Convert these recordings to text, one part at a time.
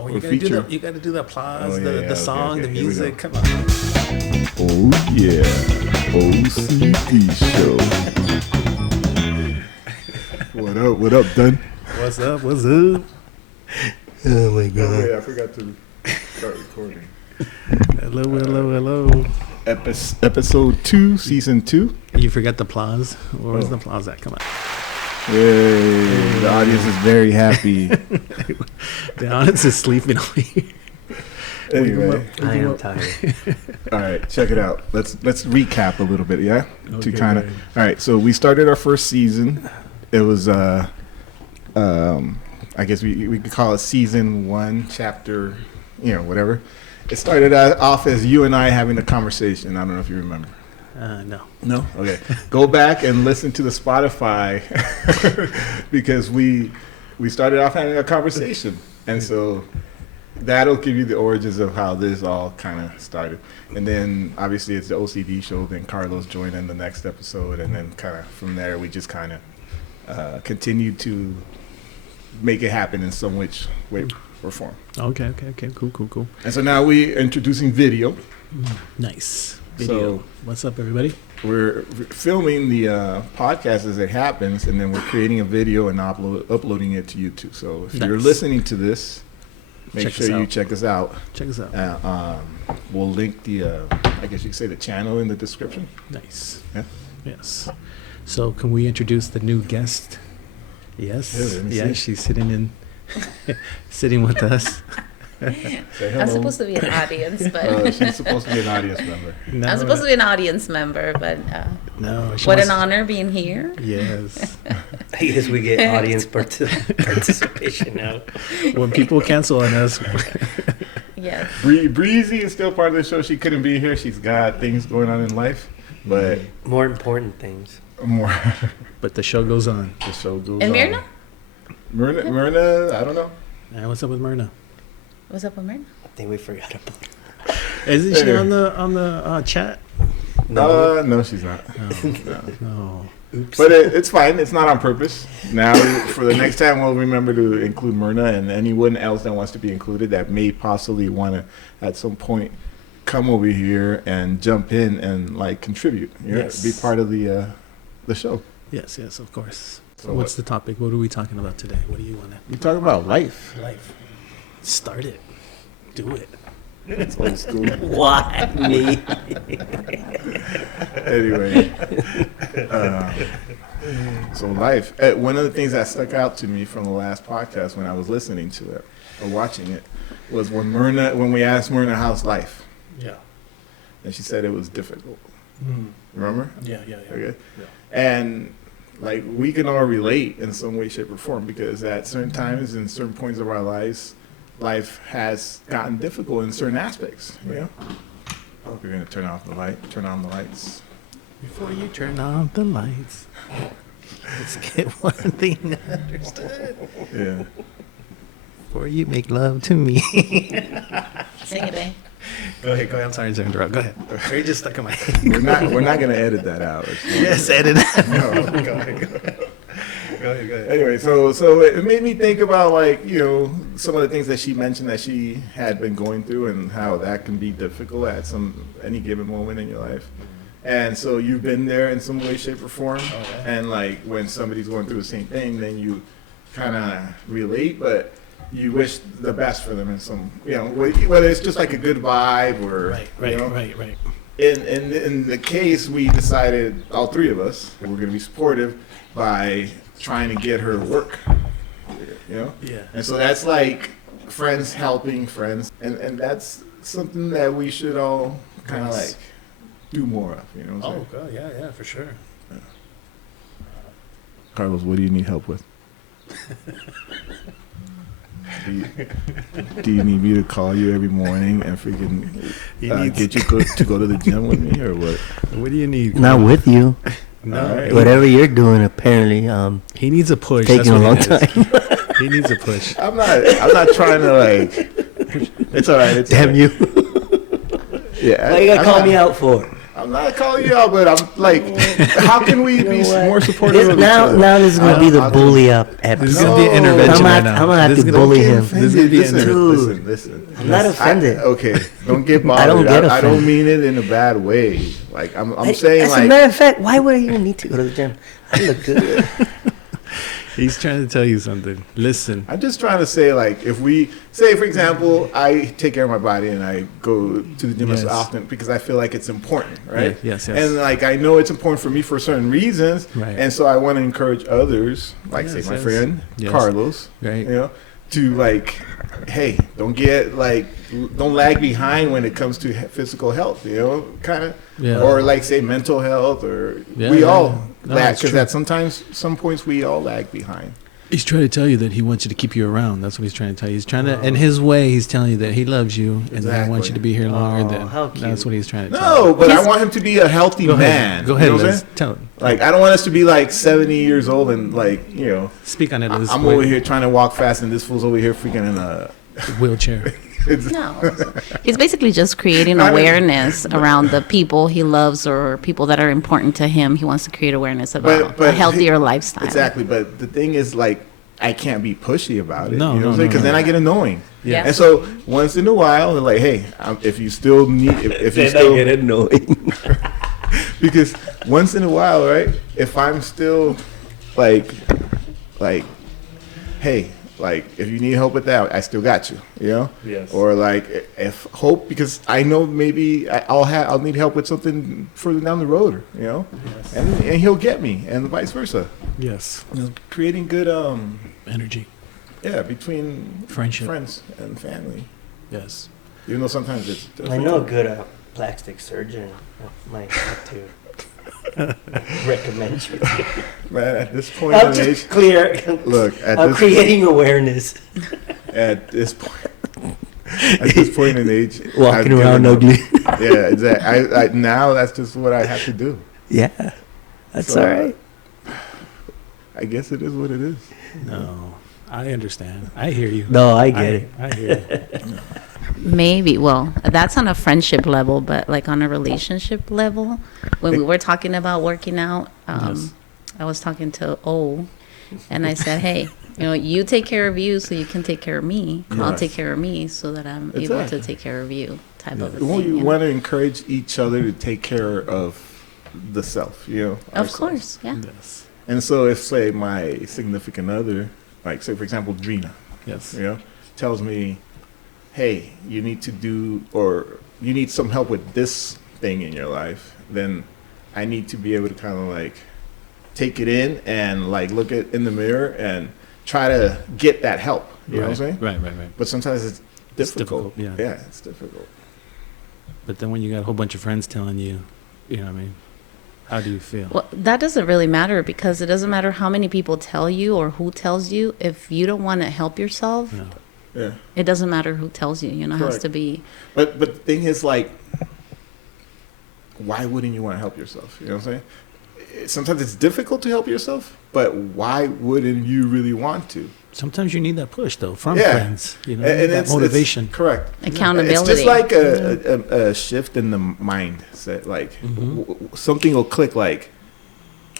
Oh, you got to do the applause, the song, the music. Come on. Oh yeah, OCD show. What up, Dun? What's up? Oh my God. Oh, yeah, I forgot to start recording. Hello. Episode 2, season 2. You forgot the applause. Where's the applause at? Come on. Yay! The audience is very happy. The audience is sleeping over here. Anyway, I am tired. all right, check it out. Let's recap a little bit, yeah. Okay, To kind of. All right, so we started our first season. It was I guess we could call it season 1, chapter, whatever. It started off as you and I having a conversation. I don't know if you remember. No. No? Okay. Go back and listen to the Spotify because we started off having a conversation. And so that'll give you the origins of how this all kind of started. And then obviously it's the OCD show. Then Carlos joined in the next episode. And then kind of from there we just kind of continued to make it happen in some way or form. Okay. Cool. And so now we're introducing video. Nice. Video. So, what's up, everybody? We're filming the podcast as it happens, and then we're creating a video and uploading it to YouTube. So if you're listening to this, make sure you check us out. Check us out. We'll link the, I guess you could say, the channel in the description. Nice. Yeah. Yes. So can we introduce the new guest? Yes. Yeah, she's sitting with us. I'm supposed to be an audience, but she's supposed to be an audience member. No, I'm supposed to be an audience member, but no. What an honor being here. Yes. I guess we get audience participation now. When people cancel on us. Yes. Breezy is still part of the show. She couldn't be here. She's got things going on in life, but More important things. more. But the show goes on. The show goes And on. Myrna, I don't know. What's up with Myrna? What's up, Amir? I think we forgot about Isn't she on the chat? No, she's not. No. Oops. But it's fine. It's not on purpose. Now, for the next time, we'll remember to include Myrna and anyone else that wants to be included that may possibly want to, at some point, come over here and jump in and contribute. Yes. Be part of the show. Yes, of course. So What's the topic? What are we talking about today? What do you want to? We talk about life. Life. Start it. Do it. It's old school. Why me? Anyway, so life. One of the things that stuck out to me from the last podcast when I was listening to it or watching it was when we asked Myrna how's life, Yeah. and she said it was difficult. Remember? Yeah. Okay. Yeah. And we can all relate in some way, shape, or form because at certain times and certain points of our lives, life has gotten difficult in certain aspects. Yeah. We're gonna turn on the lights. Before you turn on the lights, let's get one thing understood. Yeah. Before you make love to me. Sing it, eh? Go ahead. I'm sorry to interrupt. Go ahead. Or you just stuck in my head. We're not gonna edit that out. Yes, edit that. No. Go ahead. Anyway, so it made me think about some of the things that she mentioned that she had been going through and how that can be difficult at any given moment in your life. And so you've been there in some way, shape, or form. Oh, yeah. And when somebody's going through the same thing, then you kind of relate, but you wish the best for them in some, whether it's just a good vibe or Right. In the case, we decided, all three of us, we're going to be supportive by trying to get her work, Yeah. and so that's friends helping friends, and that's something that we should all kind of do more of. You know what I'm saying? God, yeah, for sure. Carlos, what do you need help with? Do you need me to call you every morning and freaking get you to go to the gym with me, or what? What do you need? Not with you. No. Right. Whatever you're doing, apparently, He needs a push. taking a long time. He needs a push. I'm not trying to It's all right. Damn you! Yeah. What you gotta call me out for? I'm I'm not calling you out, but I'm like, how can we be more supportive of each Now other? this is gonna be the bully up episode. This is gonna be an intervention right now. I'm gonna have This to is gonna bully be him. This is gonna be Listen. I'm not offended. Okay, don't get bothered. I don't get I don't offended. mean it in a bad way. Like I'm saying, As like, a matter of fact, why would I even need to go to the gym? I look good. He's trying to tell you something. Listen. I'm just trying to say, like, if we say, for example, I take care of my body and I go to the gym as Yes. often because I feel like it's important, right? Yes. And like I know it's important for me for certain reasons, Right. and so I want to encourage others, like Yes, say my yes. friend Yes. Carlos, Right. you know, to like, hey, don't lag behind when it comes to physical health, you know, kind of, Yeah. or like say mental health, or Yeah, we yeah, all yeah. No, lag it's because true. at some points we all lag behind. He's trying to tell you that he wants you to keep you around. That's what he's trying to tell you. He's trying to, in his way, he's telling you that he loves you and that he wants you to be here longer. Oh, Than how cute. that's what he's trying to tell you. No, but I He's- want him to be a healthy Go man. ahead. Go ahead. You know what I'm Liz. saying? Tell him. Like, I don't want us to be like 70 years old and like, you know, Speak on it. Liz. I'm over here trying to walk fast and this fool's over here freaking in a Wheelchair. No. He's basically just creating awareness around the people he loves or people that are important to him. He wants to create awareness about But a healthier lifestyle. Exactly. But the thing is, like, I can't be pushy about it. No, you know no, because no, then no. I get annoying. Yeah. And so once in a while, they're like, hey, if you still need, if you Then I still, get annoying. because once in a while, right? If I'm still like, hey, like if you need help with that, I still got you, you know? Yes. Or like if hope, because I know maybe I'll need help with something further down the road, you know? Yes. And he'll get me, and vice versa. Yes. You know, creating good Energy. between Friendship. friends and family. Yes. Even though sometimes it's I know a good plastic surgeon might have to recommend you. Man, at this point I'm in just age, clear. look, at I'm this creating awareness. at this point in age, Walking I've around given up. ugly. Yeah, exactly. I now that's just what I have to do. Yeah, that's So, all right. I guess it is what it is. No. I understand. I hear you. No, I get it. I hear you. Maybe. Well, that's on a friendship level, but like on a relationship level, when we were talking about working out, Yes. I was talking to O, and I said, hey, you know, you take care of you so you can take care of me. I'll Yes. take care of me so that I'm able Exactly. to take care of you type of a Well, thing. you you want know? to encourage each other to take care of the self, you know. Of ourselves. course, yeah. Yes. And so, if say my significant other, like say for example, Drina, Yes. you know, tells me, hey, you need to do, or you need some help with this thing in your life, then I need to be able to kind of like take it in and like look it in the mirror and try to get that help. You know what I'm saying? Right. But sometimes it's difficult. difficult, yeah. It's difficult. But then when you got a whole bunch of friends telling you, you know what I mean? How do you feel? Well, that doesn't really matter because it doesn't matter how many people tell you or who tells you. If you don't want to help yourself, No. Yeah. it doesn't matter who tells you. You know, it has Correct. to be. But the thing is, like, why wouldn't you want to help yourself? You know what I'm saying? Sometimes it's difficult to help yourself, but why wouldn't you really want to? Sometimes you need that push though from Yeah. friends. You know, And that it's motivation. correct. Accountability. It's just like a shift in the mindset. Like something will click. Like,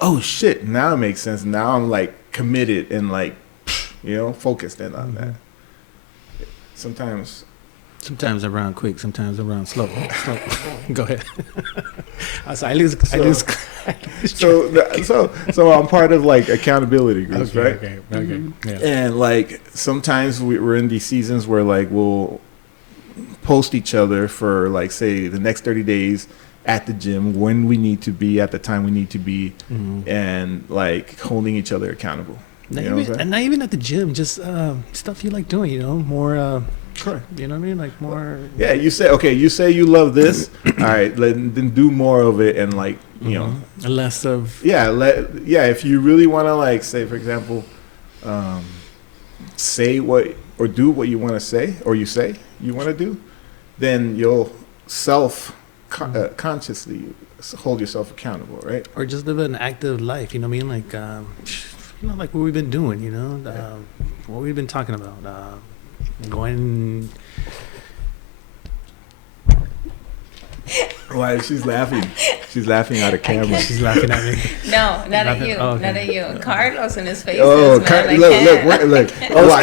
oh shit! Now it makes sense. Now I'm like committed and like, you know, focused in on that. Sometimes. Sometimes I run quick, sometimes I run slow. Go ahead. I lose. So I'm part of like accountability groups, right? Okay. Mm-hmm. Yeah. And like sometimes we're in these seasons where like we'll post each other for like say the next 30 days at the gym when we need to be at the time we need to be and like holding each other accountable. Not You know what I'm even, saying? and not even at the gym, just stuff you like doing. You know, more. Correct. You know what I mean? Like more. Yeah, you say you love this. All right, then do more of it and like you know. Less of. If you really want to like say for example, say what or do what you want to say or you say you want to do, then you'll consciously hold yourself accountable, right? Or just live an active life. You know what I mean? Like. Like what we've been doing. You know, what we've been talking about. Going. Why she's laughing? She's laughing at a camera. She's laughing at me. No, not at Nothing? you. Oh, okay. Not at you. Carlos and his face. Oh, man, I look! can't. Watch.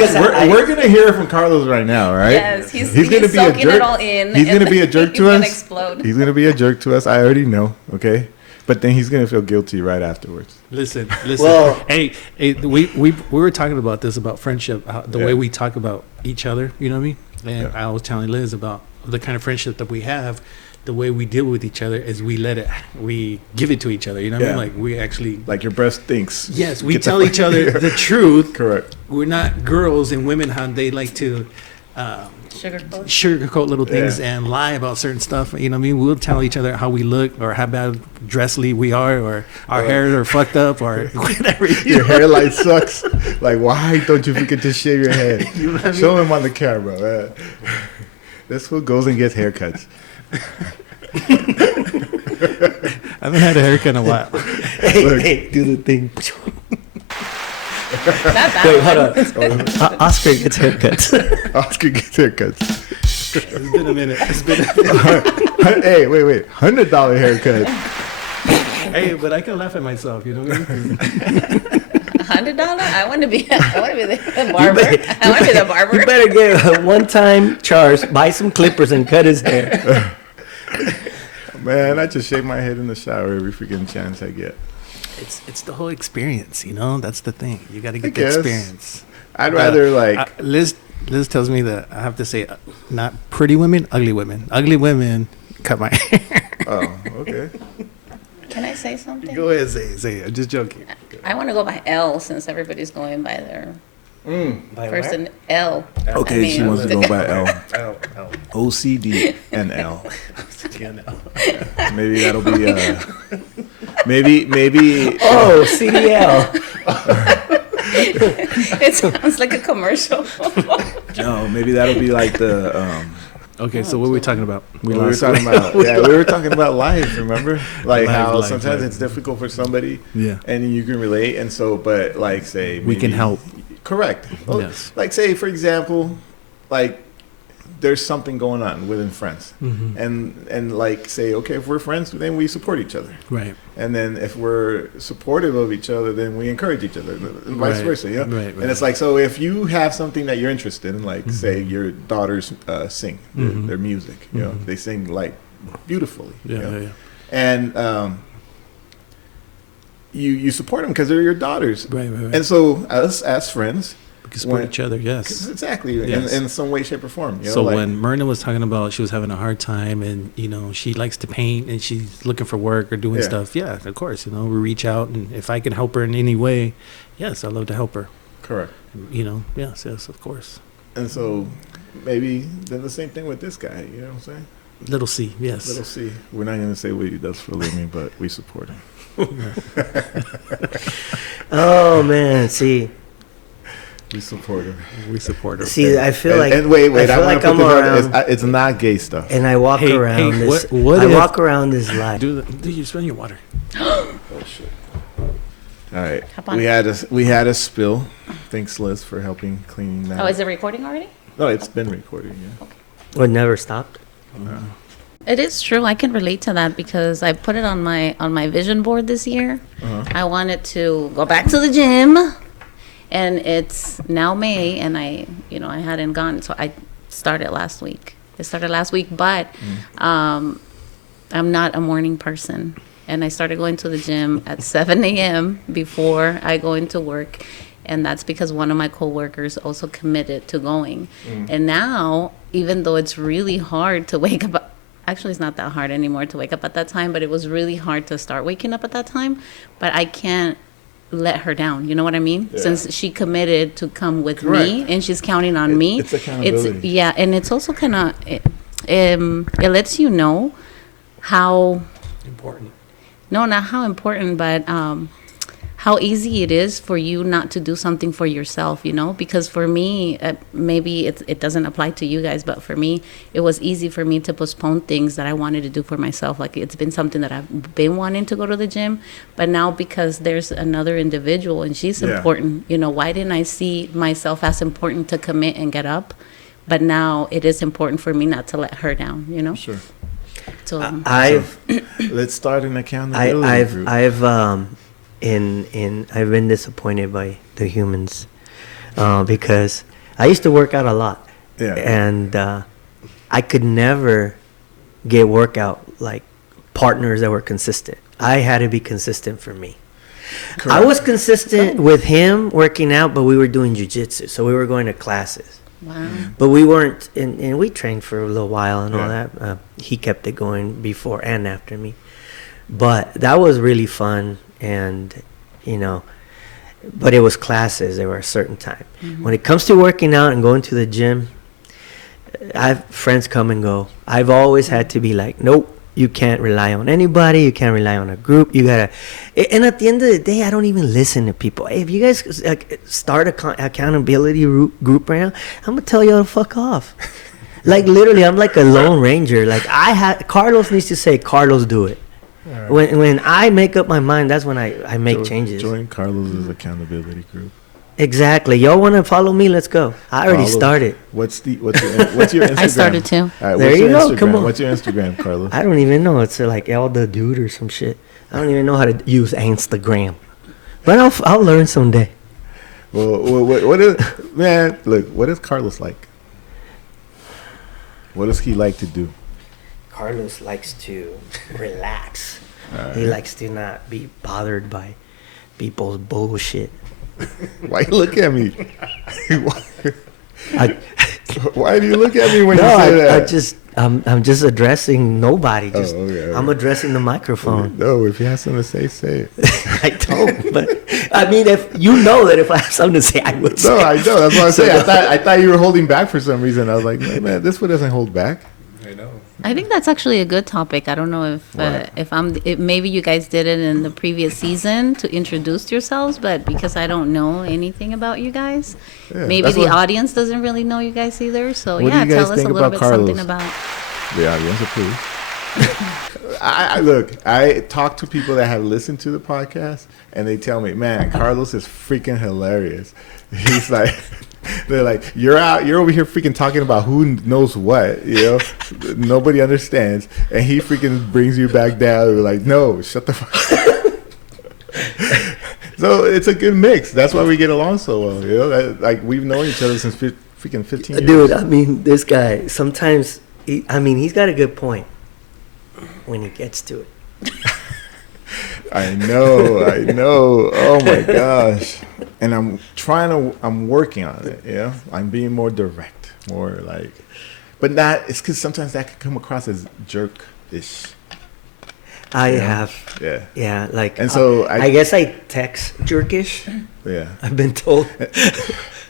it's 'cause We're gonna hear from Carlos right now, right? Yes, he's gonna be a soaking jerk. it all in. He's and gonna be a jerk he's to gonna us. explode. He's gonna be a jerk to us. I already know. Okay, but then he's gonna feel guilty right afterwards. Listen. Well- hey, we were talking about this, about friendship, the way we talk about each other. You know what I mean? And I was telling Liz about the kind of friendship that we have. The way we deal with each other is we give it to each other. You know what I mean? Yeah. Like we actually. Like your breast thinks. Yes, we Get the tell fuck- each other the truth. Correct. We're not girls and women how they like to sugarcoat little things and lie about certain stuff. You know what I mean? We'll tell each other how we look or how bad dressly we are or our hair are fucked up or whatever. Your hairline sucks. Like, why don't you forget to shave your head? You know what I mean? Show him on the camera, man. This fool goes and gets haircuts. I haven't had a haircut in a while. Hey, do the thing. Not that Wait, one. hold on. Oscar gets haircuts. Oscar gets haircuts. It's been a minute. Hey, wait. $100 haircut. Hey, but I can laugh at myself. You know what I mean? $100? I want to be the barber. I want to be the barber. You better get a one-time charge, buy some clippers, and cut his hair. Man, I just shave my head in the shower every freaking chance I get. It's the whole experience. You know, that's the thing. You got to get the guess. experience. I'd rather Liz tells me that I have to say not pretty women, ugly women. Ugly women cut my hair. Oh, okay. Can I say something? Go ahead, say it. I'm just joking. I want to go by L since everybody's going by their By first where? and L. Okay, I mean, she wants to go by L. L. OCD and L. Yeah, no. Maybe that'll be maybe Oh, CDL. It sounds like a commercial. no, maybe that'll be like the Okay, so what were we talking about? we were talking about we were talking about life, remember? Like how Life. sometimes it's difficult for somebody Yeah. and you can relate, and so but like say We can maybe- help. Correct. Well, Yes. Like say for example, like there's something going on within friends. Mm-hmm. And like say, okay, if we're friends, then we support each other. Right. And then if we're supportive of each other, then we encourage each other, and vice Right. versa. Yeah. Right, And it's like, so if you have something that you're interested in, like say your daughters sing their music, you know, they sing like beautifully. Yeah, you know? yeah. And you support them because they're your daughters. Right. And so us as friends, We can support when- each other, yes. exactly, Yes. in some way, shape, or form. You know, So like, when Myrna was talking about she was having a hard time and, you know, she likes to paint and she's looking for work or doing Yeah. stuff, yeah, of course, you know, we reach out and if I can help her in any way, yes, I'd love to help her. correct. You know, yes, of course. And so maybe then the same thing with this guy. You know what I'm saying? Little C, yes. Little C. We're not going to say what he does for a living, but we support him. Oh man, see, We support him. We support her. see, I feel like and wait, I feel wanna like put I'm this out around, there. It's not gay stuff. and I walk Hey, around hey, this. what I if- walk around this life. Do you spend your water? Oh shit! All right, Hop on. we had a spill. Thanks, Liz, for helping cleaning that. Oh, up. is it recording already? No, it's been recording. Yeah. What never stopped. It is true. I can relate to that because I put it on my vision board this year. I wanted to go back to the gym, and it's now May, and I hadn't gone, so I started last week. But I'm not a morning person, and I started going to the gym at 7 a.m. before I go into work, and that's because one of my coworkers also committed to going. And now, even though it's really hard to wake up. Actually, it's not that hard anymore to wake up at that time, but it was really hard to start waking up at that time. But I can't let her down. You know what I mean? Yeah. Since she committed to come with me Correct. and she's counting on me. It's accountability. Yeah, and it's also kind of, it lets you know how, Important. no, not how important, but how easy it is for you not to do something for yourself, you know? Because for me, maybe it doesn't apply to you guys, but for me, it was easy for me to postpone things that I wanted to do for myself. Like, it's been something that I've been wanting to go to the gym, but now because there's another individual and she's Yeah. important, you know, why didn't I see myself as important to commit and get up? But now it is important for me not to let her down, you know? Sure. So I've Let's start an accountability group. I've been disappointed by the humans because I used to work out a lot, and I could never get workout like partners that were consistent. I had to be consistent for me. Correct. I was consistent with him working out, but we were doing jiu-jitsu, so we were going to classes. wow. But we weren't, and we trained for a little while and all that. He kept it going before and after me. But that was really fun, and, but it was classes. They were a certain time. Mm-hmm. When it comes to working out and going to the gym, I have friends come and go. I've always had to be like, nope, you can't rely on anybody. You can't rely on a group. You got to, and at the end of the day, I don't even listen to people. Hey, if you guys start a accountability group right now, I'm going to tell y'all to fuck off. Like, literally, I'm like a lone ranger. Like, Carlos needs to say, Carlos, do it. Right. When I make up my mind, that's when I make changes. Join Carlos's accountability group. Exactly. Y'all want to follow me? Let's go. I already started. What's your Instagram? I started too. All right, there you go. Come on. What's your Instagram, Carlos? I don't even know. It's like Elda Dude or some shit. I don't even know how to use Instagram, but I'll learn someday. Well, what is, man? Look, what is Carlos like? What does he like to do? Carlos likes to relax. Right. He likes to not be bothered by people's bullshit. Why you look at me? Why do you look at me when you say that? I'm just addressing nobody. Okay. I'm addressing the microphone. No, if you have something to say, say it. I don't, but I mean, if you know that if I have something to say, I would say. No, I know. That's what I'm saying. I thought you were holding back for some reason. I was like, man, this one doesn't hold back. I know. I think that's actually a good topic. I don't know if maybe you guys did it in the previous season to introduce yourselves, but because I don't know anything about you guys, maybe the audience doesn't really know you guys either. So tell us a little bit something about the audience, please. I talk to people that have listened to the podcast, and they tell me, man, Carlos is freaking hilarious. He's like. They're like, you're over here freaking talking about who knows what, nobody understands, and he freaking brings you back down. We're like, no, shut the fuck up. So it's a good mix. That's why we get along so well, like we've known each other since freaking 15 years. Dude, I mean, this guy, sometimes, he's got a good point when he gets to it. I know. Oh my gosh. And I'm working on it, I'm being more direct, more like, but not, it's because sometimes that can come across as jerk-ish. Yeah, like, and so I guess I text jerkish. Yeah. I've been told.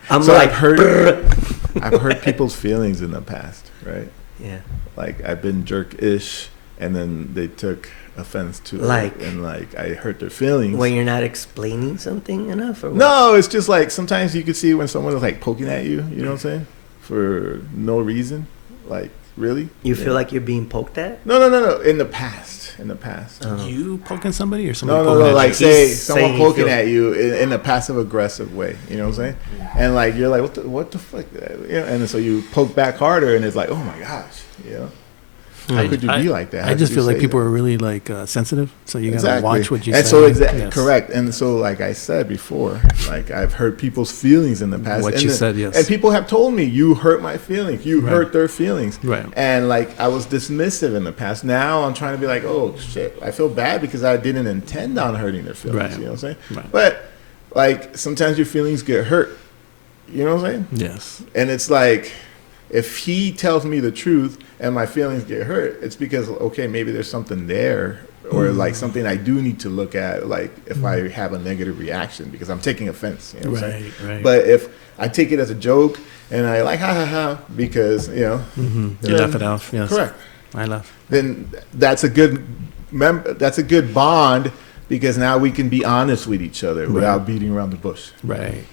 I've heard people's feelings in the past, right? Yeah. Like, I've been jerk-ish, and then they took offense to it, and like I hurt their feelings. When you're not explaining something enough, or what? No, it's just like sometimes you could see when someone is like poking at you, you know what I'm saying, for no reason. Like, really? You feel like you're being poked at? No. In the past. You poking somebody or somebody? No. Like say someone poking at you in a passive aggressive way. You know what I'm saying? And like you're like, what the fuck? And so you poke back harder, and it's like, oh my gosh, How could you be like that? I just feel like people are really like sensitive, so you gotta watch what you say. And so correct. And so, like I said before, like I've hurt people's feelings in the past. What you said, yes. And people have told me, you hurt my feelings. You hurt their feelings. Right. And like I was dismissive in the past. Now I'm trying to be like, oh shit, I feel bad because I didn't intend on hurting their feelings. Right. You know what I'm saying? Right. But like sometimes your feelings get hurt. You know what I'm saying? Yes. And it's like, if he tells me the truth and my feelings get hurt, it's because, okay, maybe there's something there, or like something I do need to look at, like if I have a negative reaction because I'm taking offense. You know what I'm saying? Right. But if I take it as a joke and I like, ha, because, you laugh it off. Yes. Correct. I laugh. Then that's a good bond, because now we can be honest with each other without beating around the bush. Right.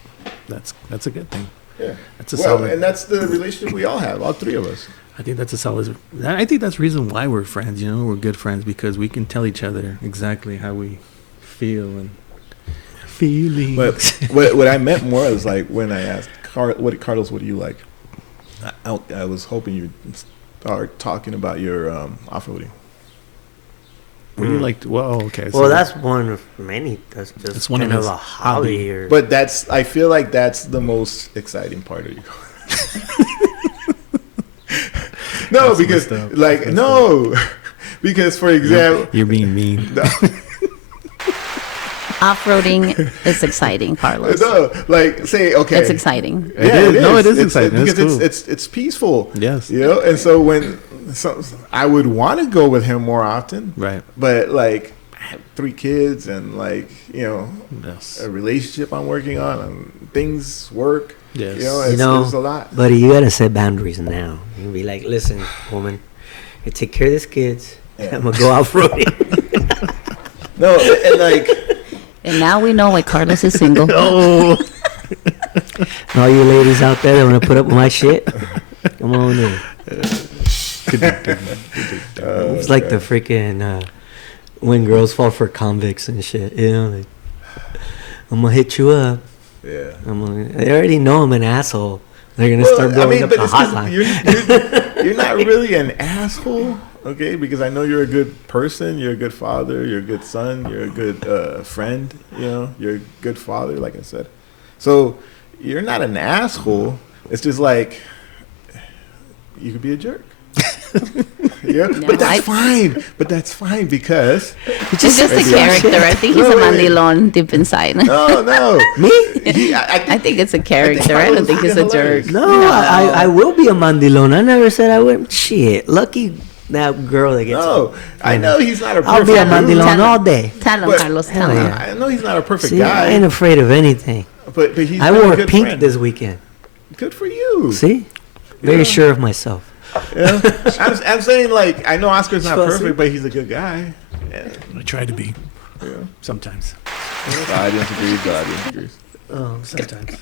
That's a good thing. Yeah. That's solid. And that's the relationship we all have, all three of us. I think that's a solid. I think that's the reason why we're friends. We're good friends because we can tell each other exactly how we feel and feelings. But what I meant more is like when I asked Carlos, what do you like? I was hoping you'd start talking about your off-roading. What do you like? Well, okay. Well, that's one of many. That's just It's one kind of of his a hobby. Or, But I feel like that's the most exciting part of you. No, That's because messed up. like That's no, because for example, You're being mean. Off-roading is exciting, Carlos. no, like say okay, It's exciting. It is. No, it is It's- exciting. That's because cool. it's peaceful. Yes. You know, and so I would want to go with him more often, Right. but like I have 3 kids and like Yes. a relationship I'm working on and things work. Yes. It's a lot. buddy, you gotta set boundaries now. You be like, listen, woman, you take care of these kids. Yeah. I'm gonna go off-roading. No, and like And now we know why Carlos is single. Oh. All you ladies out there that wanna put up with my shit, come on in. It's like the freaking when girls fall for convicts and shit. You know, like, I'm gonna hit you up. yeah. They already know I'm an asshole. They're gonna start blowing up the it's 'cause hotline. you're not really an asshole, okay? Because I know you're a good person, you're a good father, you're a good son, you're a good friend. You're a good father, like I said. So you're not an asshole. It's just like you could be a jerk. Yeah, No, but that's fine. But that's fine because It's just a character. I think he's a mandilon deep inside. no, Me? I think it's a character. I don't think he's a jerk. No, I will be a mandilon. I never said I wouldn't. Shit, lucky that girl that gets. no, I know he's not a perfect I'll be a dude. mandilon Tell all him. day. Tell him, But- Carlos. Hell Tell him. yeah. I know he's not a perfect See, I guy, ain't afraid of anything. but he's I been a wore good pink friend. this weekend. Good for you. See, very sure of myself. Yeah. I'm saying like I know Oscar's not Pussy. perfect, but he's a good guy. Yeah. I try to be Yeah. sometimes. God disagrees. God disagrees. Oh, Sometimes.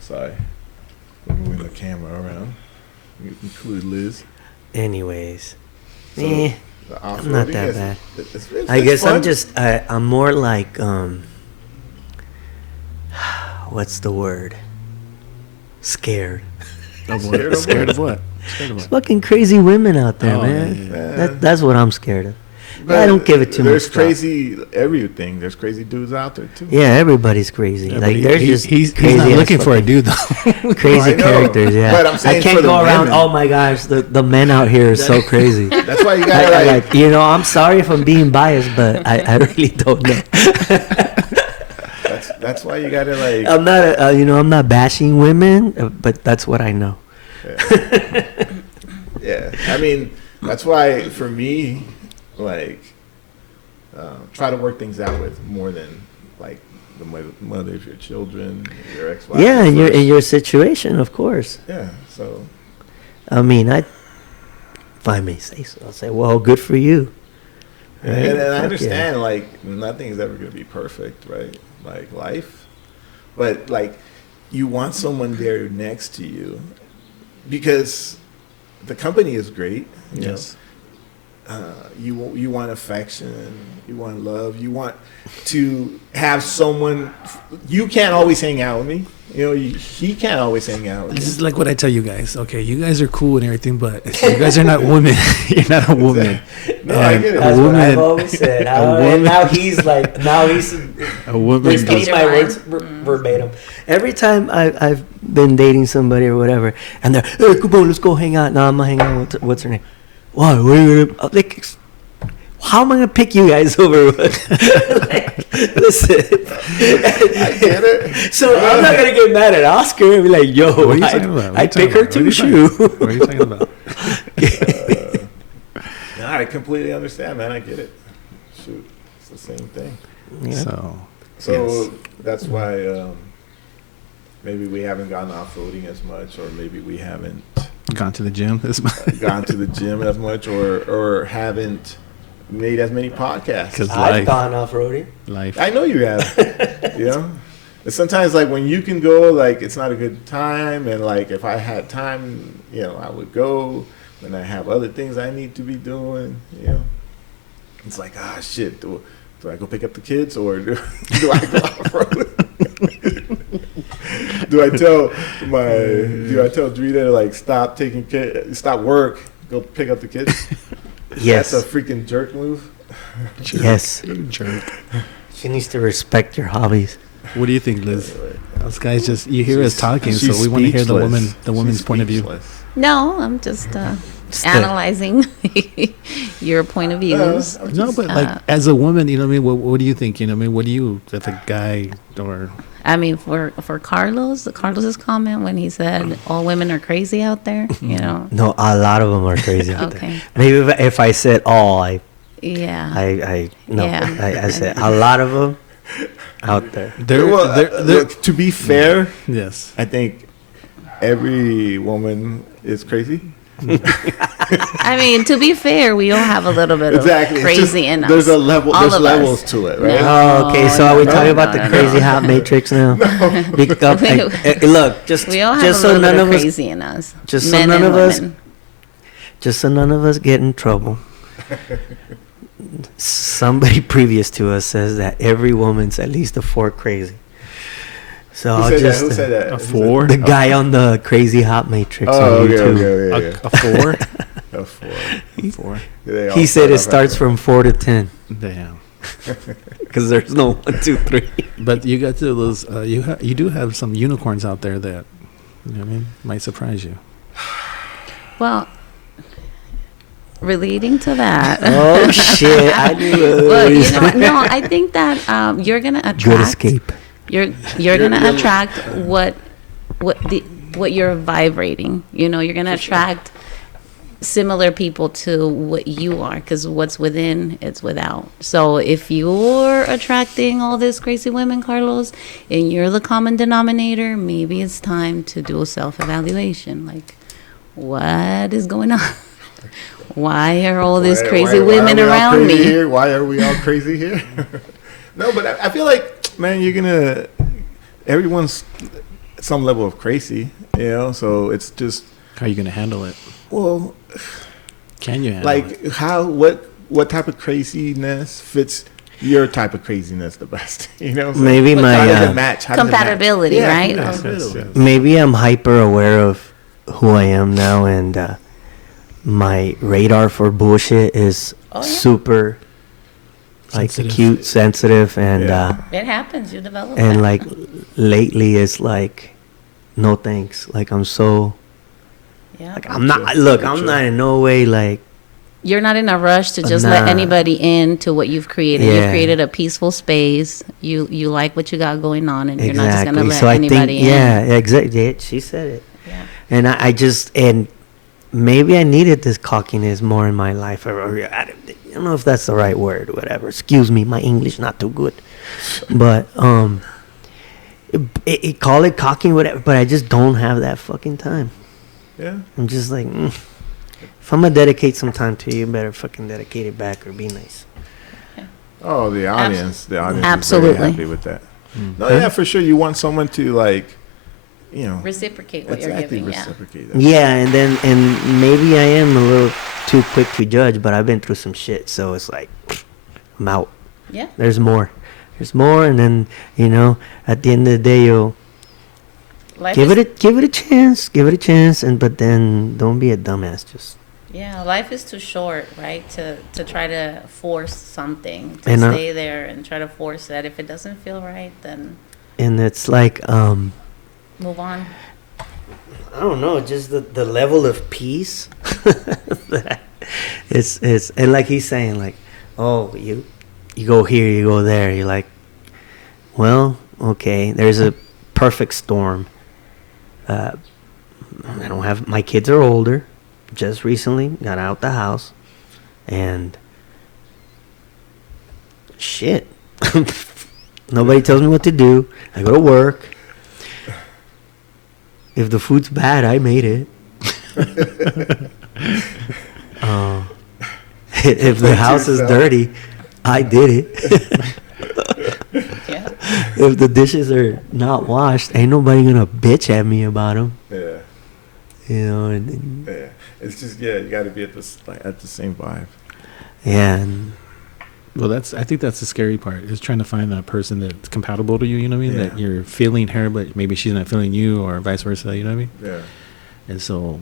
Sorry. We're moving the camera around. You include Liz. anyways, So, eh, the I'm not off-roading that is- bad. it's I guess fun. I'm just. I'm more like what's the word? Scared. Of Scared of what? Scared of what? Scared of what? Fucking crazy women out there, Oh, man. yeah. That's what I'm scared of. But I don't give it too much There's thought. crazy everything. There's crazy dudes out there too. Yeah, everybody's crazy. Yeah, like but there's he- just he's crazy not ass looking for a fucking- dude though. crazy I know. characters. Yeah, But I'm saying I can't for the go around. women. Oh my gosh, the men out here are so crazy. That's why you I, gotta I like. like, I'm sorry if I'm being biased, but I really don't know. That's why you gotta like. I'm not, I'm not bashing women, but that's what I know. Yeah, I mean that's why for me, like, try to work things out with more than like the mother of your children, your ex-wife. Yeah, in first. your situation, of course. Yeah, so I mean, if I may say so, I'll say, well, good for you. Right? and I Fuck understand like nothing is ever gonna be perfect, right? Like life, but like you want someone there next to you because the company is great. You know? Yes. You want affection, you want love, you want to have someone. You can't always hang out with me. He can't always hang out with This me. is like what I tell you guys. Okay, you guys are cool and everything, but you guys are not women. You're not a woman. No, I get it. A That's what I've woman, always said. woman- Now he's a woman. repeats my words verbatim. Every time I've been dating somebody or whatever, and they're, hey, come on, let's go hang out. No, I'm not hanging out with, what's her name? Why? What are you gonna, like, how am I going to pick you guys over? Like, listen. I get it. So I'm not going to get mad at Oscar and be like, yo, What are you talking about? What are you I talking pick her about? too, What are you talking about? No, I completely understand, man. I get it. Shoot, it's the same thing. Yeah. So that's why maybe we haven't gone off-roading as much, or maybe we haven't Gone to the gym this month. gone to the gym as much, or haven't made as many podcasts. Because I've life, gone off-roading. life. I know you have. You know? And sometimes, like, when you can go, like, it's not a good time. And, like, if I had time, I would go. And I have other things I need to be doing, It's like, shit. Do I go pick up the kids or do I go off-road? Do I tell Drita to, like, stop work go pick up the kids. Yes. That's a freaking jerk move. Yes. Jerk. She needs to respect your hobbies. What do you think, Liz? Us guys just you hear us talking, so She's we want to hear the speechless. woman's She's point of view. speechless. No, I'm just analyzing your point of views. No, but like as a woman, you know what I mean? What do you think? You know what I mean? What do you, as a guy, or I mean, for Carlos's comment when he said all women are crazy out there, you know. No, a lot of them are crazy out there. Okay. Maybe if I said all, I said a lot of them out there. Look, to be fair, yes, I think every woman is crazy. I mean, to be fair, we all have a little bit of crazy in us. There's a level. All There's of levels us. to it, right? Oh, okay. So are we talking about the no, crazy no. hot matrix now? Look, just We all have just a so little none bit of of us, crazy in us. just so Men none and of us, women. just so none of us get in trouble. Somebody previous to us says that every woman's at least a 4 crazy. So I'll just Who said that? a 4, the guy on the crazy hot matrix on YouTube. Okay. a 4, A 4. a 4. He said it starts from 4 to 10 Damn. because there's no 1, 2, 3. But you got to those. You do have some unicorns out there that, you know what I mean, might surprise you. Well, relating to that. Oh shit! I knew it. Well, you know what? No, I think that you're gonna attract. Good escape. You're gonna attract what you're vibrating. You know, you're gonna attract similar people to what you are, because what's within, it's without. So if you're attracting all these crazy women, Carlos, and you're the common denominator, maybe it's time to do a self-evaluation. Like, what is going on? Why are all these crazy women around me? Here? Why are we all crazy here? No, but I feel like, man, everyone's some level of crazy, you know. So it's just, How are you gonna handle it? well, Can you handle it? like what type of craziness fits your type of craziness the best, you know? So Maybe how does my it match? How does it match? Compatibility, Yeah, right? compatibility. maybe I'm hyper aware of who I am now, and my radar for bullshit is super like Sensitive. acute, sensitive, and Yeah. It happens. You develop and that. like lately it's like no thanks. Like I'm so Yeah. like I'm not I'm not in no way like You're not in a rush to just let Nah. anybody in to what you've created. Yeah. You've created a peaceful space. You like what you got going on, and you're not just exactly. gonna let So I anybody think in. exactly. She said it. Yeah. And I just, and maybe I needed this cockiness more in my life. Or I don't know if that's the right word, whatever. Excuse me, my English not too good. But, call it cocky, whatever. But I just don't have that fucking time. Yeah. I'm just like, if I'm going to dedicate some time to you, better fucking dedicate it back or be nice. Oh, the audience Absolutely. is very happy with that. No, yeah, for sure. You want someone to, like, you know, Reciprocate what exactly you're giving. Yeah. reciprocate that. Yeah, and maybe I am a little too quick to judge, but I've been through some shit, so it's like, I'm out. Yeah. There's more, and then at the end of the day, you'll Life give is, it a chance, but then don't be a dumbass. Just Yeah, life is too short, right? To try to force something, to And, stay there and try to force that. If it doesn't feel right, then and it's like move on. I don't know, just the level of peace. it's and like he's saying, like, oh, you go here, you go there. You're like, well, okay, there's a perfect storm. I don't have, my kids are older, just recently got out the house, and shit, nobody tells me what to do. I go to work. If the food's bad, I made it. If the house is dirty, I did it. Yeah. If the dishes are not washed, ain't nobody gonna bitch at me about them. Yeah. And Yeah. It's just, you got to be at the same vibe. yeah, and Well, I think that's the scary part, is trying to find that person that's compatible to you. You know what I mean? Yeah. That you're feeling her, but maybe she's not feeling you, or vice versa. You know what I mean? Yeah. And so,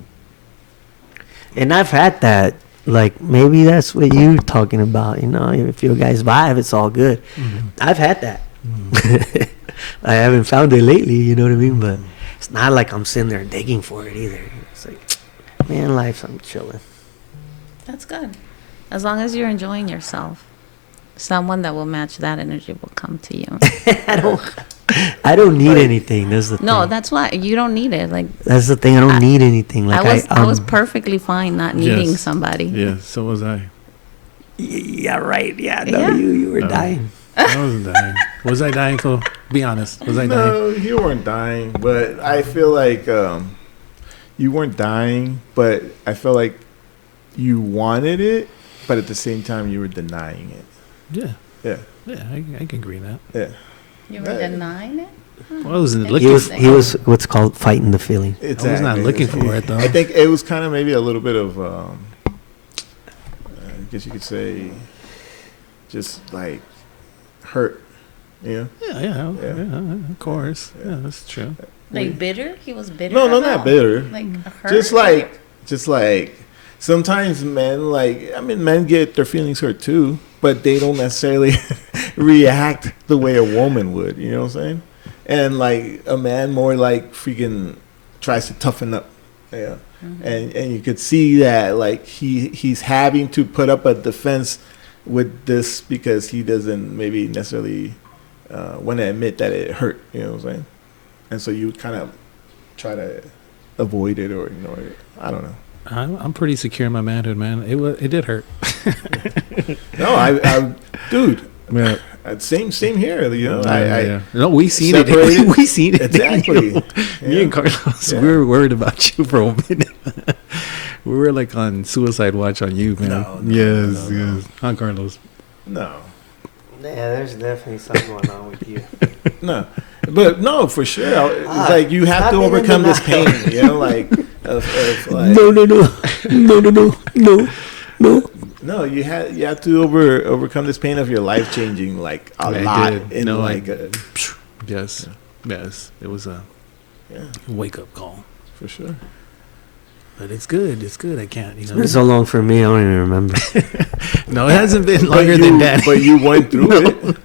And I've had that. Like, maybe that's what you're talking about. You know, if your guys vibe, it's all good. Mm-hmm. I've had that. I haven't found it lately, you know what I mean? But it's not like I'm sitting there digging for it either. It's like, man, life's, I'm chilling. That's good. As long as you're enjoying yourself, someone that will match that energy will come to you. I don't need anything. That's the thing. No, that's why you don't need it. Like, that's the thing. I don't need anything. Like I was perfectly fine not needing Yes. somebody. Yeah, so was I. Yeah, right. Yeah, no, Yeah. you were dying. I wasn't dying. Was I dying, Cole? Be honest. Was I dying? No, you weren't dying, but I feel like you weren't dying, but I feel like you wanted it, but at the same time you were denying it. Yeah. Yeah, Yeah, I can agree with that. yeah. You were denying it? Well, I wasn't He looking. was what's called fighting the feeling. I was not looking for it, though. I think it was kind of maybe a little bit of, I guess you could say, just like hurt. You know? Yeah, Yeah. of course. Yeah, that's true. Like bitter? He was bitter? No, about not bitter. Like hurt? Just like sometimes men get their feelings hurt too, but they don't necessarily react the way a woman would, you know what I'm saying? And like a man more like freaking tries to toughen up. Yeah. Mm-hmm. And you could see that like he's having to put up a defense with this because he doesn't maybe necessarily want to admit that it hurt, you know what I'm saying? And so you kind of try to avoid it or ignore it. I don't know. I'm pretty secure in my manhood, man. It did hurt. No, I dude. Yeah. Same here. You know, Yeah. No, we seen Separated. it. We seen it. Exactly. Me and Carlos, Yeah. we were worried about you for a minute. We were like on suicide watch on you, man. No, Yes. Huh, Carlos? No, Yeah, there's definitely something going on with you. no, but no, for sure. It's like you have stop to being in overcome this pain. denial. You know, like of like No. no, you have to overcome this pain of your life changing like a I lot did. in No, like Yes. It was a yeah, wake up call. for sure. But it's good. It's good. I can't. You It's know. been so long for me, I don't even remember. No, it hasn't been But longer than that. But you went through it.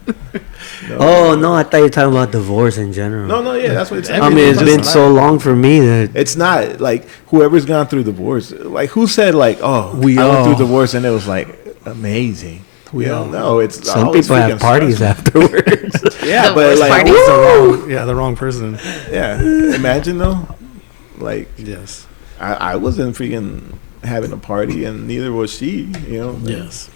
Oh, no, I thought you were talking about divorce in general. No, yeah, that's what it's. I mean, it's been so long for me that It's not like whoever's gone through divorce. Like who said like, oh, We I went all. through divorce and it was like amazing. We You know, all. no, it's some always people have freaking parties stressful. afterwards. Yeah, but Divorce like, parties. woo! The wrong person. Yeah, imagine though, like Yes. I wasn't freaking having a party and neither was she. You know. Yes.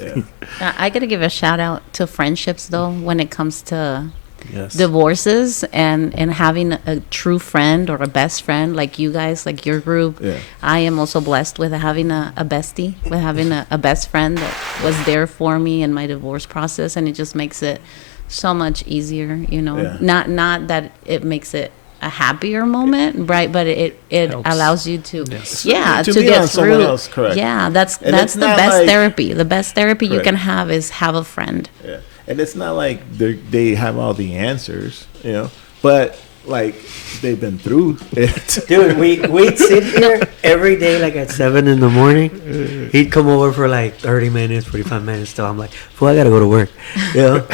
Yeah. I got to give a shout out to friendships, though, when it comes to Yes. divorces and having a true friend or a best friend like you guys, like your group. Yeah. I am also blessed with having a bestie, with having a best friend that was there for me in my divorce process, and it just makes it so much easier, you know. Yeah. Not that it makes it a happier moment, right? But it Helps. allows you to, Yes. yeah, To to lean on get someone through. else, correct. Yeah, that's And it's the not best like- therapy. The best therapy you Correct. can have is have a friend. Yeah. And it's not like they have all the answers, you know, but like they've been through it. Dude, we'd sit here every day, like at 7 in the morning. He'd come over for like 30 minutes, 45 minutes. So I'm like, fool, I gotta go to work, you know.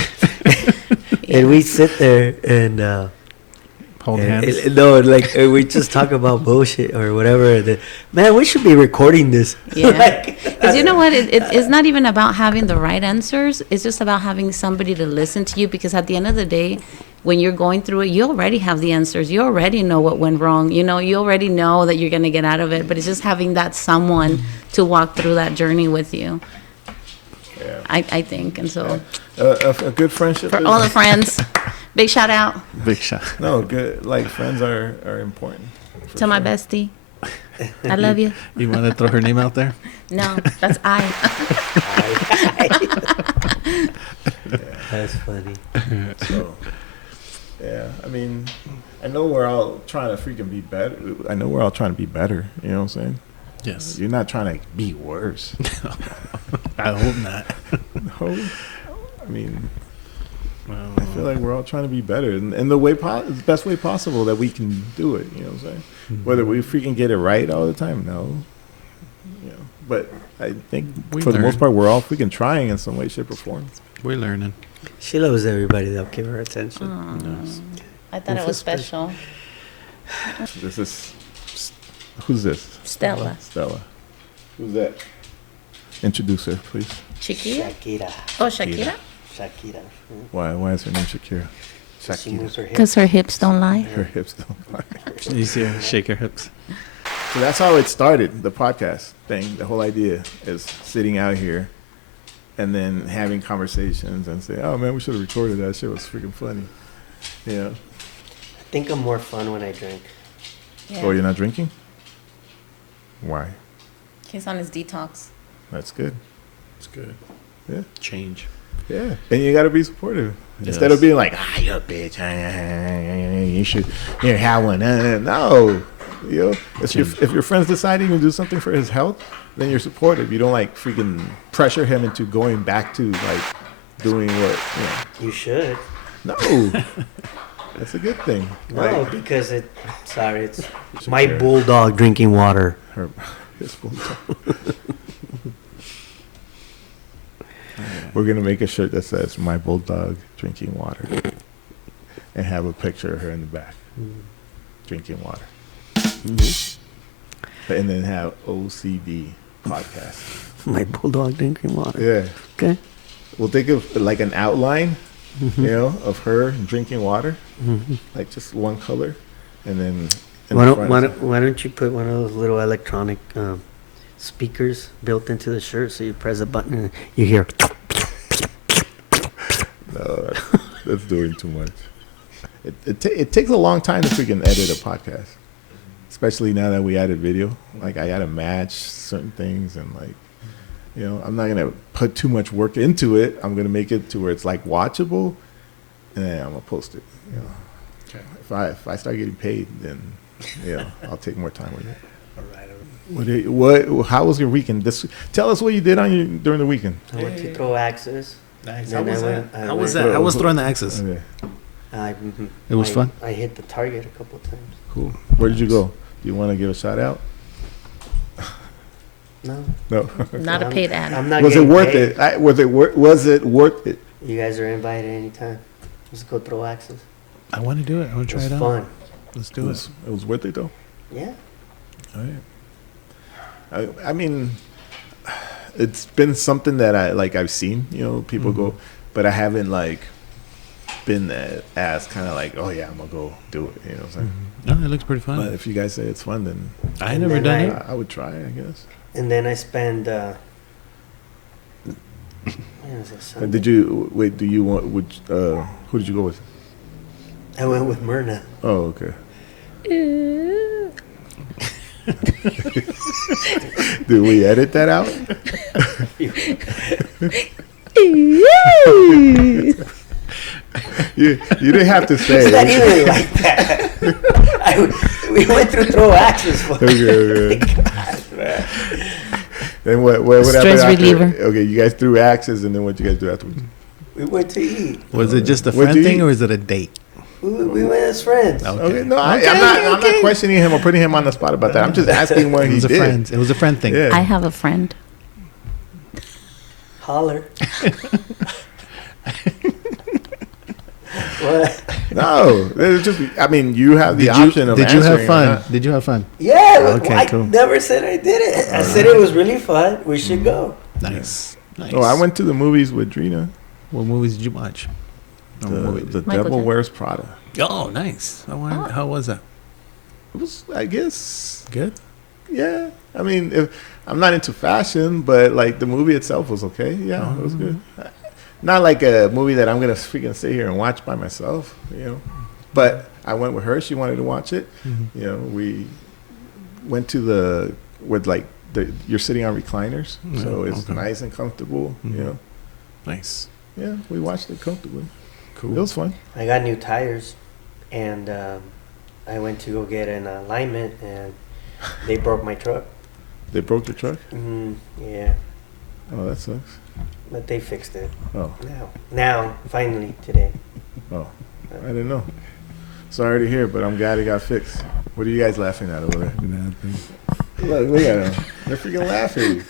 And we sit there and Hold hands. we just talk about bullshit or whatever. Man, we should be recording this. Yeah. Because you know what? It's not even about having the right answers. It's just about having somebody to listen to you. Because at the end of the day, when you're going through it, you already have the answers. You already know what went wrong. You know, you already know that you're going to get out of it. But it's just having that someone to walk through that journey with you, Yeah. I think. And so A good friendship. for all the friends, big shout out Big shot. No, good. Like friends are important. for to my sure. bestie. I love you. You want to throw her name out there? No, that's I. That's funny. So, yeah, I mean, I know we're all trying to freaking be better. I know we're all trying to be better. You know what I'm saying? Yes. You're not trying to be worse. I hope not. No. I mean, I feel like we're all trying to be better in the way the best way possible that we can do it. You know what I'm saying? Whether we freaking get it right all the time, no. But I think We for the most learn. part, we're all freaking trying in some way, shape, or form. We're learning. She loves everybody that'll give her attention. I thought it was special. This is who's this? Stella. Stella. Who's that? Introduce her, please. Shakira? Shakira. Oh, Shakira? Shakira. Why is her name Shakira? She moves her hips. Because her hips don't lie. Her hips don't lie. You see her shake her hips. So that's how it started, the podcast thing. The whole idea is sitting out here and then having conversations and say, oh man, we should have recorded that. Shit was freaking funny. Yeah. I think I'm more fun when I drink. Yeah. Oh, you're not drinking? Why? He's on his detox. That's good. It's good. Yeah. Change. Yeah. And you got to be supportive. Instead of being like, you a bitch. You should have one. No. You know, if your friend's deciding to do something for his health, then you're supportive. You don't like freaking pressure him into going back to like doing what, you know. You should. No. That's a good thing. No, Like, because it's Shakira. my bulldog drinking water. his bulldog. We're going to make a shirt that says, my bulldog drinking water. And have a picture of her in the back. Drinking water. And then have OCD Podcast. My bulldog drinking water. Yeah. Okay. We'll think of like an outline, you know, of her drinking water. Like just one color. And then in Why the don't, front, why don't you put one of those little electronic speakers built into the shirt, so you press a button and you hear. no, that's doing too much. It takes a long time to freaking edit a podcast. Especially now that we added video. Like I gotta match certain things and like, you know, I'm not gonna put too much work into it. I'm gonna make it to where it's like watchable, and then I'm gonna post it. You know, Okay. if I start getting paid, then you know I'll take more time with it. All right. How was your weekend? Tell us what you did during the weekend. I went to throw axes. Nice. Then How was I that? went- I How was went- that? How was throwing the axes? Okay, It was fun? I hit the target a couple times. cool. Where did you go? Do you want to give a shout out? No. No. Not a paid ad. I'm not Was it getting worth paid. it? Was it worth it? You guys are invited anytime. Let's go throw axes. I want to do it. I want to It try was it out. fun. Let's It do it. was worth it though. Yeah. All right. I mean, it's been something that I've seen, you know, people go, but I haven't like been as kind of like, oh yeah, I'm gonna go do it. You know what I'm saying? No, it looks pretty fun. But if you guys say it's fun, then I And never then done I- it. I would try, I guess. And then I spend. When was it, Sunday? Did you wait? Do you want? Who did you go with? I went with Myrna. Oh, okay. Did we edit that out? You didn't have to say It's not it. even like that. We went through throw axes. For Okay. Then what happened Stress after? reliever. Okay, you guys threw axes, and then what you guys do afterwards? We went to eat. Was it just a What'd friend you thing eat? or is it a date? We went as friends. Okay, no, I'm not questioning him or putting him on the spot about that. I'm just asking what It he was a did. friend. It was a friend thing. Yeah. I have a friend. Holler. What? No, it's just. I mean, you have the option of. Did you have answering or fun? not. Did you have fun? Yeah, Okay, I cool. never said I did it. I said it was really fun. We should go. Nice. Nice. Oh, I went to the movies with Drina. What movies did you watch? The, Oh, what movie? the Michael Devil Jackson. Wears Prada. Oh, nice. How was that? It was, I guess, Good. yeah. I mean, I'm not into fashion, but like the movie itself was okay. Yeah, it was good. Not like a movie that I'm gonna freaking sit here and watch by myself, you know. But I went with her. She wanted to watch it. Mm-hmm. You know, we went to you're sitting on recliners, so Yeah, it's okay. nice and comfortable. You Mhm. know, Nice. yeah, we watched it comfortably. Cool. It was fun. I got new tires, and I went to go get an alignment, and they broke my truck. They broke the truck. Yeah, Oh, that sucks. but they fixed it Oh, now, finally today. oh, I didn't know. Sorry to hear, but I'm glad it got fixed. What are you guys laughing at over there? Look at them. They're freaking laughing.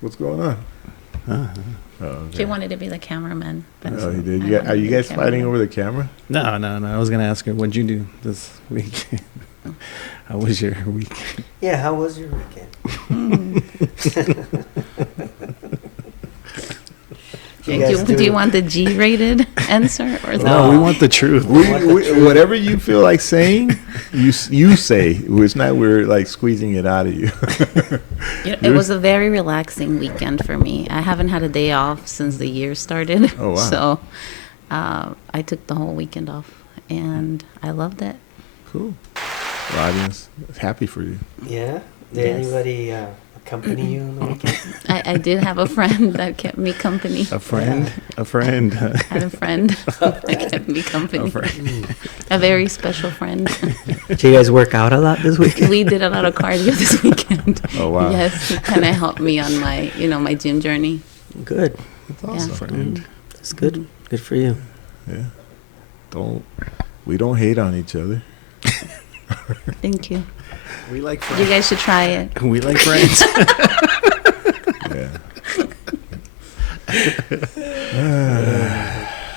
What's going on? Oh, okay. She wanted to be the cameraman. But Oh, he did. I Are wanted you to be guys the fighting cameraman. over the camera? No. I was gonna ask her, what'd you do this week? How was your week? Yeah, how was your weekend? Do you want the G-rated answer or No, we want the truth. Whatever you feel like saying, you say. It's not we're like squeezing it out of you. It was a very relaxing weekend for me. I haven't had a day off since the year started. Oh, wow. So I took the whole weekend off, and I loved it. Cool. The audience is happy for you. Yeah? Did Yes. anybody accompany you on the weekend? I did have a friend that kept me company. A friend. A friend. I had a friend that kept me company. A very special friend. Did you guys work out a lot this weekend? We did a lot of cardio this weekend. Oh, wow. Yes, he kind of helped me on my, my gym journey. Good. That's awesome. Yeah. Friend. That's good. Good for you. Yeah. We don't hate on each other. Thank you. We like You guys should try it. We like friends. Yeah.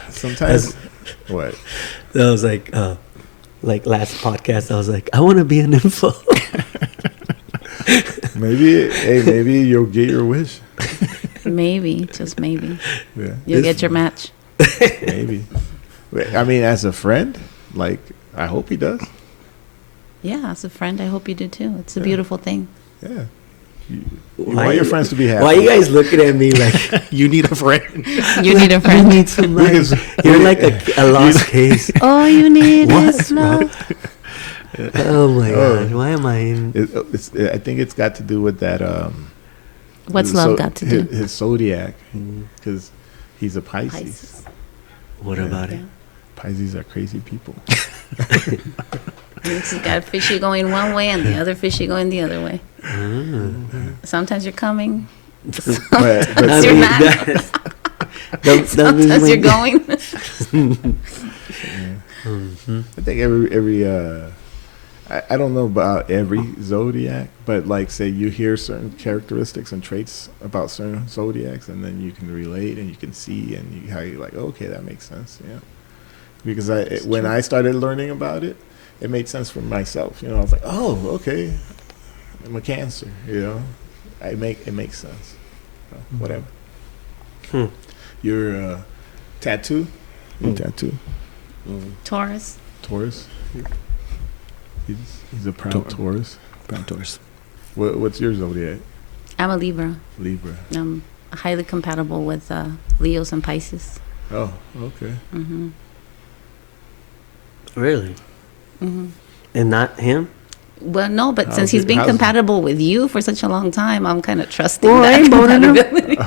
Sometimes. What? That was like last podcast, I was like, I want to be an info. Maybe you'll get your wish. Maybe, just maybe. Yeah. You'll get your match. Maybe. I mean, as a friend, like, I hope he does. Yeah, as a friend, I hope you do too. It's a beautiful thing. Yeah. You want your friends to be happy. Why are you guys looking at me like You need a friend. You need a you friend. need somebody? You're like a lost case. All you need What? is love. Oh my god! Why am I in? I think it's got to do with that. What's love got to do? His zodiac, because he's a Pisces. Pisces. What about it? Pisces are crazy people. It's got a fishy going one way and the other fishy going the other way. Sometimes you're coming. but Sometimes you're not. Sometimes you're going. I think every I don't know about every zodiac, but like say you hear certain characteristics and traits about certain zodiacs, and then you can relate and you can see and how you're like, okay, that makes sense, yeah. Because when I started learning about it, it made sense for myself. I was like, oh, okay, I'm a Cancer. It makes sense. Whatever. Your tattoo. Your tattoo. Taurus. Taurus. He's a proud Taurus. Brown Taurus. What's your zodiac? I'm a Libra. Libra. I'm highly compatible with Leos and Pisces. Oh, okay. Mm-hmm. Really? Mm-hmm. And not him? Well, no, but How's since he's it- been how's it- compatible with you for such a long time, I'm kind of trusting Well, I that ain't boning him. compatibility.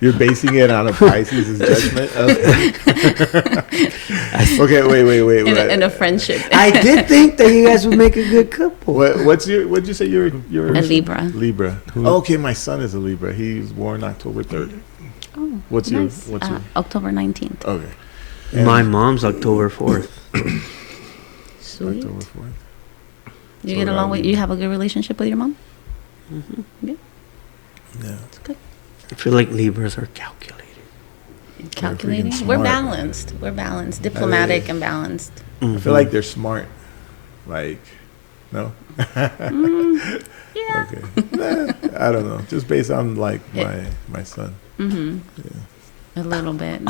You're basing it on a Pisces' judgment of. Okay, wait. in a friendship. I did think that you guys would make a good couple. What'd you say? You're A Libra. Libra. Oh, okay, my son is a Libra. He was born October 3rd. Oh, What's nice. your? October 19th. Okay. My mom's October 4th. Sweet. October 4th. You So get along with? Libra. You have a good relationship with your mom? Yeah. It's good. I feel like Libras are calculated. Calculating. freaking We're smart. balanced. We're balanced. Diplomatic and balanced. I feel like they're smart. Like, no. Yeah. Okay. I don't know. Just based on like my son. Mm-hmm. Yeah. A little bit.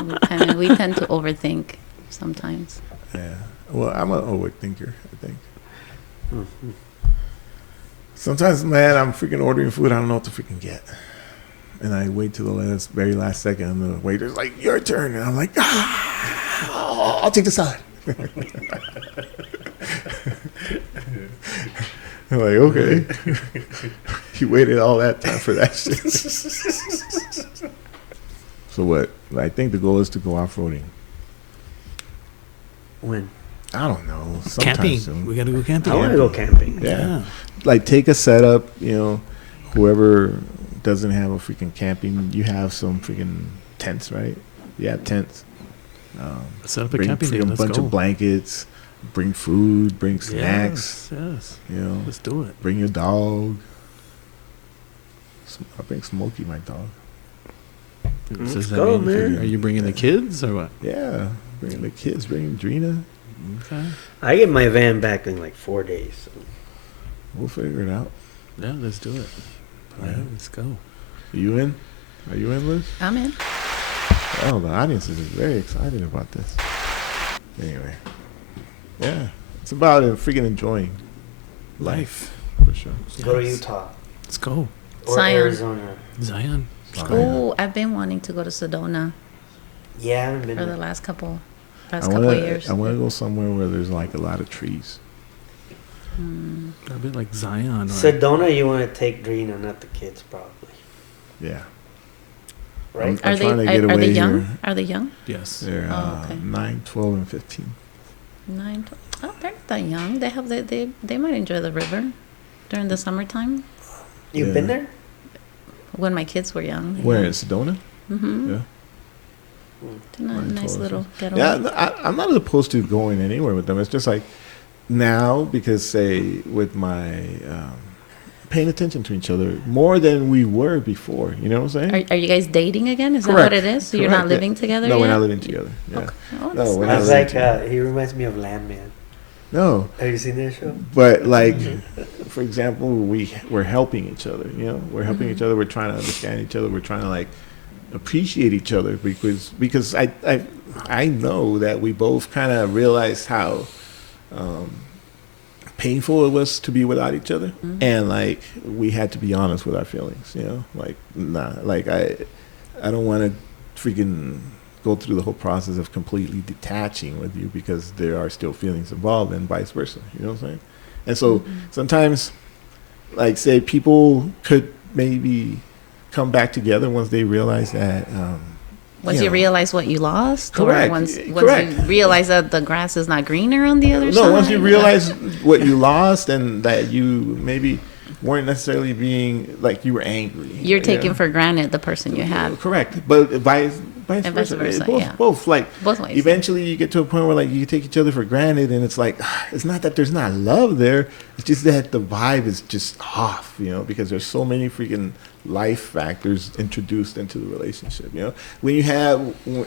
We tend to overthink sometimes. Yeah. Well, I'm an overthinker, I think. Sometimes, man, I'm freaking ordering food. I don't know what to freaking get. And I wait till the very last second, and the waiter's like, your turn. And I'm like, I'll take the salad. I'm like, okay. You waited all that time for that shit. So what? I think the goal is to go off-roading. When? I don't know. Sometime Camping. soon. We got to go camping. I want to go camping. Yeah. Like take a setup, whoever doesn't have a freaking camping, you have some freaking tents, right? You have tents. Let's set up a Bring camping day. freaking Let's bunch go. of blankets, bring food, bring snacks, Yes. you know, Let's do it. bring your dog. I bring Smokey, my dog. Does Let's that go, mean- man. Are you bringing the kids or what? Yeah, bringing the kids, bringing Drina. Okay. I get my van back in like 4 days. So. We'll figure it out. Yeah, let's do it. All right, let's go. Are you in? Are you in, Liz? I'm in. Oh, the audience is very excited about this. Anyway, yeah, it's about freaking enjoying life for sure. Go to Yes. Utah Let's go. or Zion. Arizona. Zion. Oh, I've been wanting to go to Sedona Yeah, I haven't been for the there. last couple I of years. want to go somewhere where there's like a lot of trees. A bit like Zion. Or, Sedona, you want to take Drina, not the kids, probably. Yeah, Right? I'm Are they trying to get are they away young? here. Are they young? yes. They're Oh, okay. 9, 12, and 15. 9. Oh, they're not that young. They have they might enjoy the river during the summertime You've Yeah. been there? when my kids were young. Where in Sedona? Mm-hmm. Yeah. Nice 12, little getaway. Yeah, I'm not opposed to going anywhere with them. It's just like now, because say with my paying attention to each other more than we were before. You know what I'm saying? Are you guys dating again? Is that Correct. what it is? So you're Correct. not living together No, yet? we're not living together. Yeah. Okay. Oh, No, that's we're I not was living like, together. he reminds me of Landman. No, Have you seen that show? but like, for example, we're helping each other. You know, we're helping each other. We're trying to understand each other. We're trying to like appreciate each other because I know that we both kind of realized how painful it was to be without each other, and like we had to be honest with our feelings. You know, like like I don't want to freaking go through the whole process of completely detaching with you because there are still feelings involved, and vice versa. You know what I'm saying? And so sometimes, like, say people could maybe come back together once they realize that. Once you you know. realize what you lost, Correct. or once Correct. you realize that the grass is not greener on the other side. No, once you realize what you lost and that you maybe weren't necessarily being like you were angry. you're you taking know? for granted the person you had. Correct, but vice And vice versa, both, yeah. both like Both ways. eventually you get to a point where like you take each other for granted, and it's like it's not that there's not love there, it's just that the vibe is just off, you know, because there's so many freaking life factors introduced into the relationship. You know,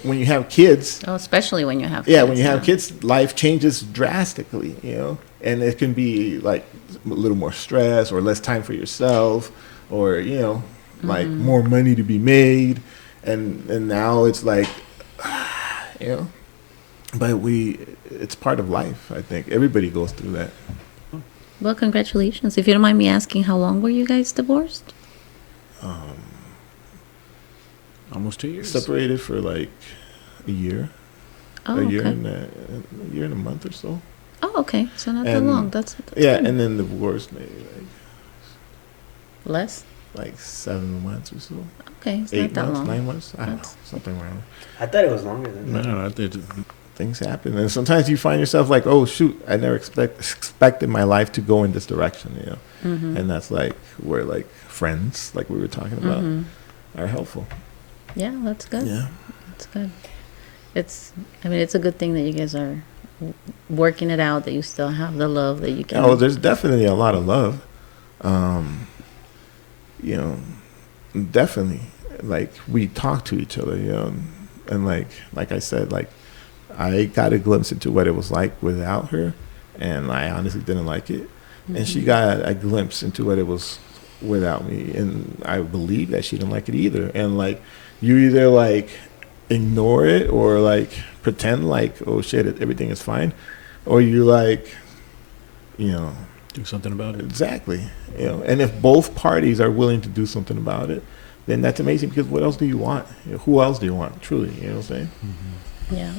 when you have kids, Oh, especially when you have yeah, kids, when you have kids, life changes drastically, you know, and it can be like a little more stress or less time for yourself, or you know, like more money to be made, and now it's like, you know, but it's part of life. I think everybody goes through that. Well, congratulations. If you don't mind me asking, how long were you guys divorced? Almost 2 years. Separated for like a year, Oh, a year okay. and a year and a month or so. Oh, okay. So not that And- long. That's Yeah, good. and then divorced maybe Less. like 7 months or so. Okay, it's 8 not that months, long. 9 months. I don't know, That's- something around. I thought it was longer than that. No, I think Things happen, and sometimes you find yourself like, oh shoot, I never expected my life to go in this direction, you know. And that's like where like friends, like we were talking about, are helpful. Yeah, that's good. Yeah. That's good. I mean, it's a good thing that you guys are working it out, that you still have the love that you can. Oh, there's definitely a lot of love. You know, definitely. Like we talk to each other, you know, and like I said, like I got a glimpse into what it was like without her, and I honestly didn't like it. And she got a glimpse into what it was without me, and I believe that she didn't like it either. And like you either like ignore it or like pretend like, oh shit, everything is fine, or you like, you know, do something about it. exactly, you know. And if both parties are willing to do something about it, then that's amazing, because what else do you want? You know, who else do you want? Truly, you know what I'm saying? Yeah.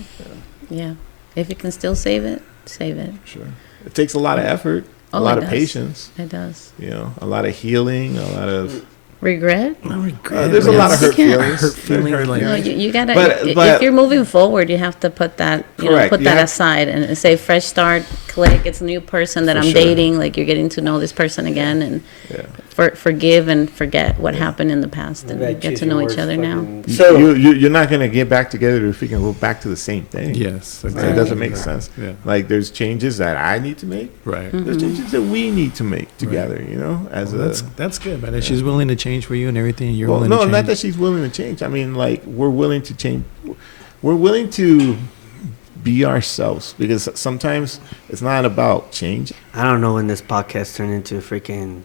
Yeah. If you can still save it, save it. Sure. It takes a lot of effort, a Oh, lot it of does. patience, It does. you know, a lot of healing, a lot of Regret? No regret. there's a lot of You hurt can't- feelings. Hurt feelings, like- No, you gotta. But- if but- you're moving forward, you have to put that. Correct. Put You that have- aside and say fresh start. click. It's a new person that For I'm sure. dating. Like, you're getting to know this person again, and forgive and forget what happened in the past, and get to know each other now. So you're not gonna get back together if we can go back to the same thing. Yes. It Exactly. doesn't make sense. Yeah. Like there's changes that I need to make. Right. Mm-hmm. There's changes that we need to make together. You know, as Well, that's good, man. If she's willing to change for you and everything, you're willing to change. not that she's willing to change. I mean, like we're willing to change. We're willing to be ourselves because sometimes it's not about change. I don't know when this podcast turned into freaking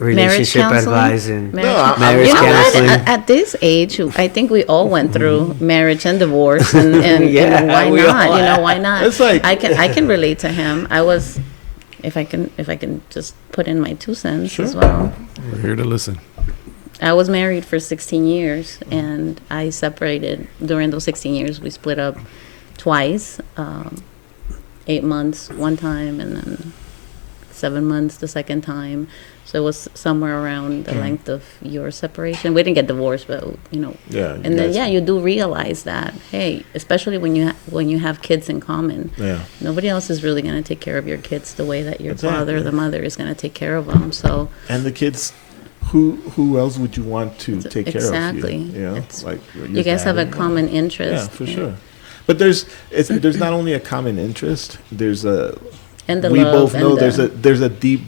Marriage relationship counseling? advice and You marriage know what? counseling. At this age, I think we all went through marriage and divorce, and Yeah, why we not? all You know, have. why not? It's like- I can relate to him. I was, if I can just put in my 2 cents as well. We're here to listen. I was married for 16 years, and I separated during those 16 years. We split up twice, 8 months one time, and then 7 months the second time. So it was somewhere around the length of your separation. We didn't get divorced, but you know. Yeah. And then you do realize that, hey, especially when you have kids in common, Yeah. nobody else is really going to take care of your kids the way that your Exactly. father or the mother is going to take care of them. So And the kids, who else would you want to take care of exactly. you? You know, It's- like you guys have a common interest. Yeah, for sure. But there's not only a common interest. There's a And the we love both and know the- there's a deep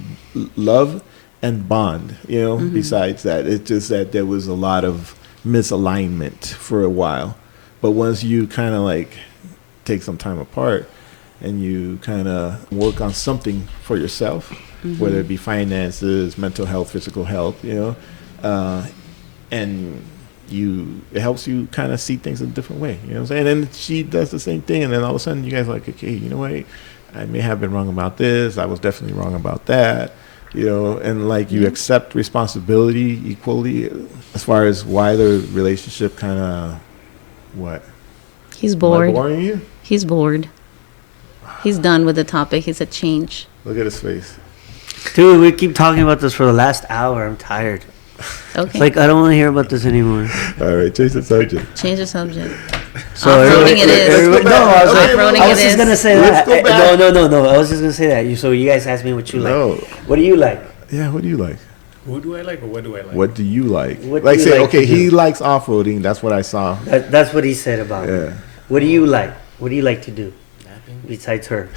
love and bond. You know, Mm-hmm. besides that, it's just that there was a lot of misalignment for a while. But once you kind of like take some time apart and you kind of work on something for yourself, Mm-hmm. whether it be finances, mental health, physical health, you know, and it helps you kind of see things in a different way. You know what I'm saying? And she does the same thing, and then all of a sudden you guys are like, okay, you know what? I may have been wrong about this. I was definitely wrong about that. You know, and like you accept responsibility equally as far as why the relationship kind of what? He's Am I bored. boring you? He's bored. He's done with the topic. He said change. Look at his face. Dude, we keep talking about this for the last hour. I'm tired. Okay. Like, I don't want to hear about this anymore. All right, change the subject. Change the subject. So Off-roading it is. everybody- no, I was, like, Off-roading I was it just is. gonna say Let's that. go back. No. I was just gonna say that. So you guys asked me what you like. No. What do you like? Yeah, what do you like? What do I like, or what do I like? What do you like? What do Like you say, like okay, to he do? likes off-roading. That's what I saw. That's what he said about me. Yeah. What do you like? What do you like to do besides her?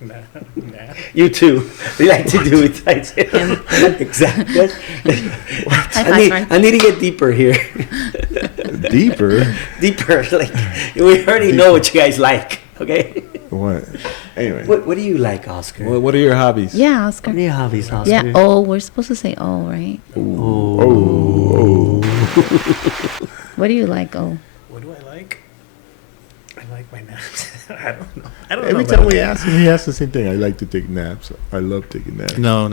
Nah. You too. What do you like to do besides him? Exactly. High five, Frank. I need to get deeper here. Deeper. Deeper. Like, we already know what you guys like. Okay. What? Anyway. What do you like, Oscar? What are your hobbies? Yeah, Oscar. What are your hobbies, Oscar? Yeah. Oh, we're supposed to say oh, right? Oh. What do you like? Oh. What do I like? I like my naps. I don't know. I don't Every know. time about we that. ask him, he asks the same thing. I like to take naps. I love taking naps. No.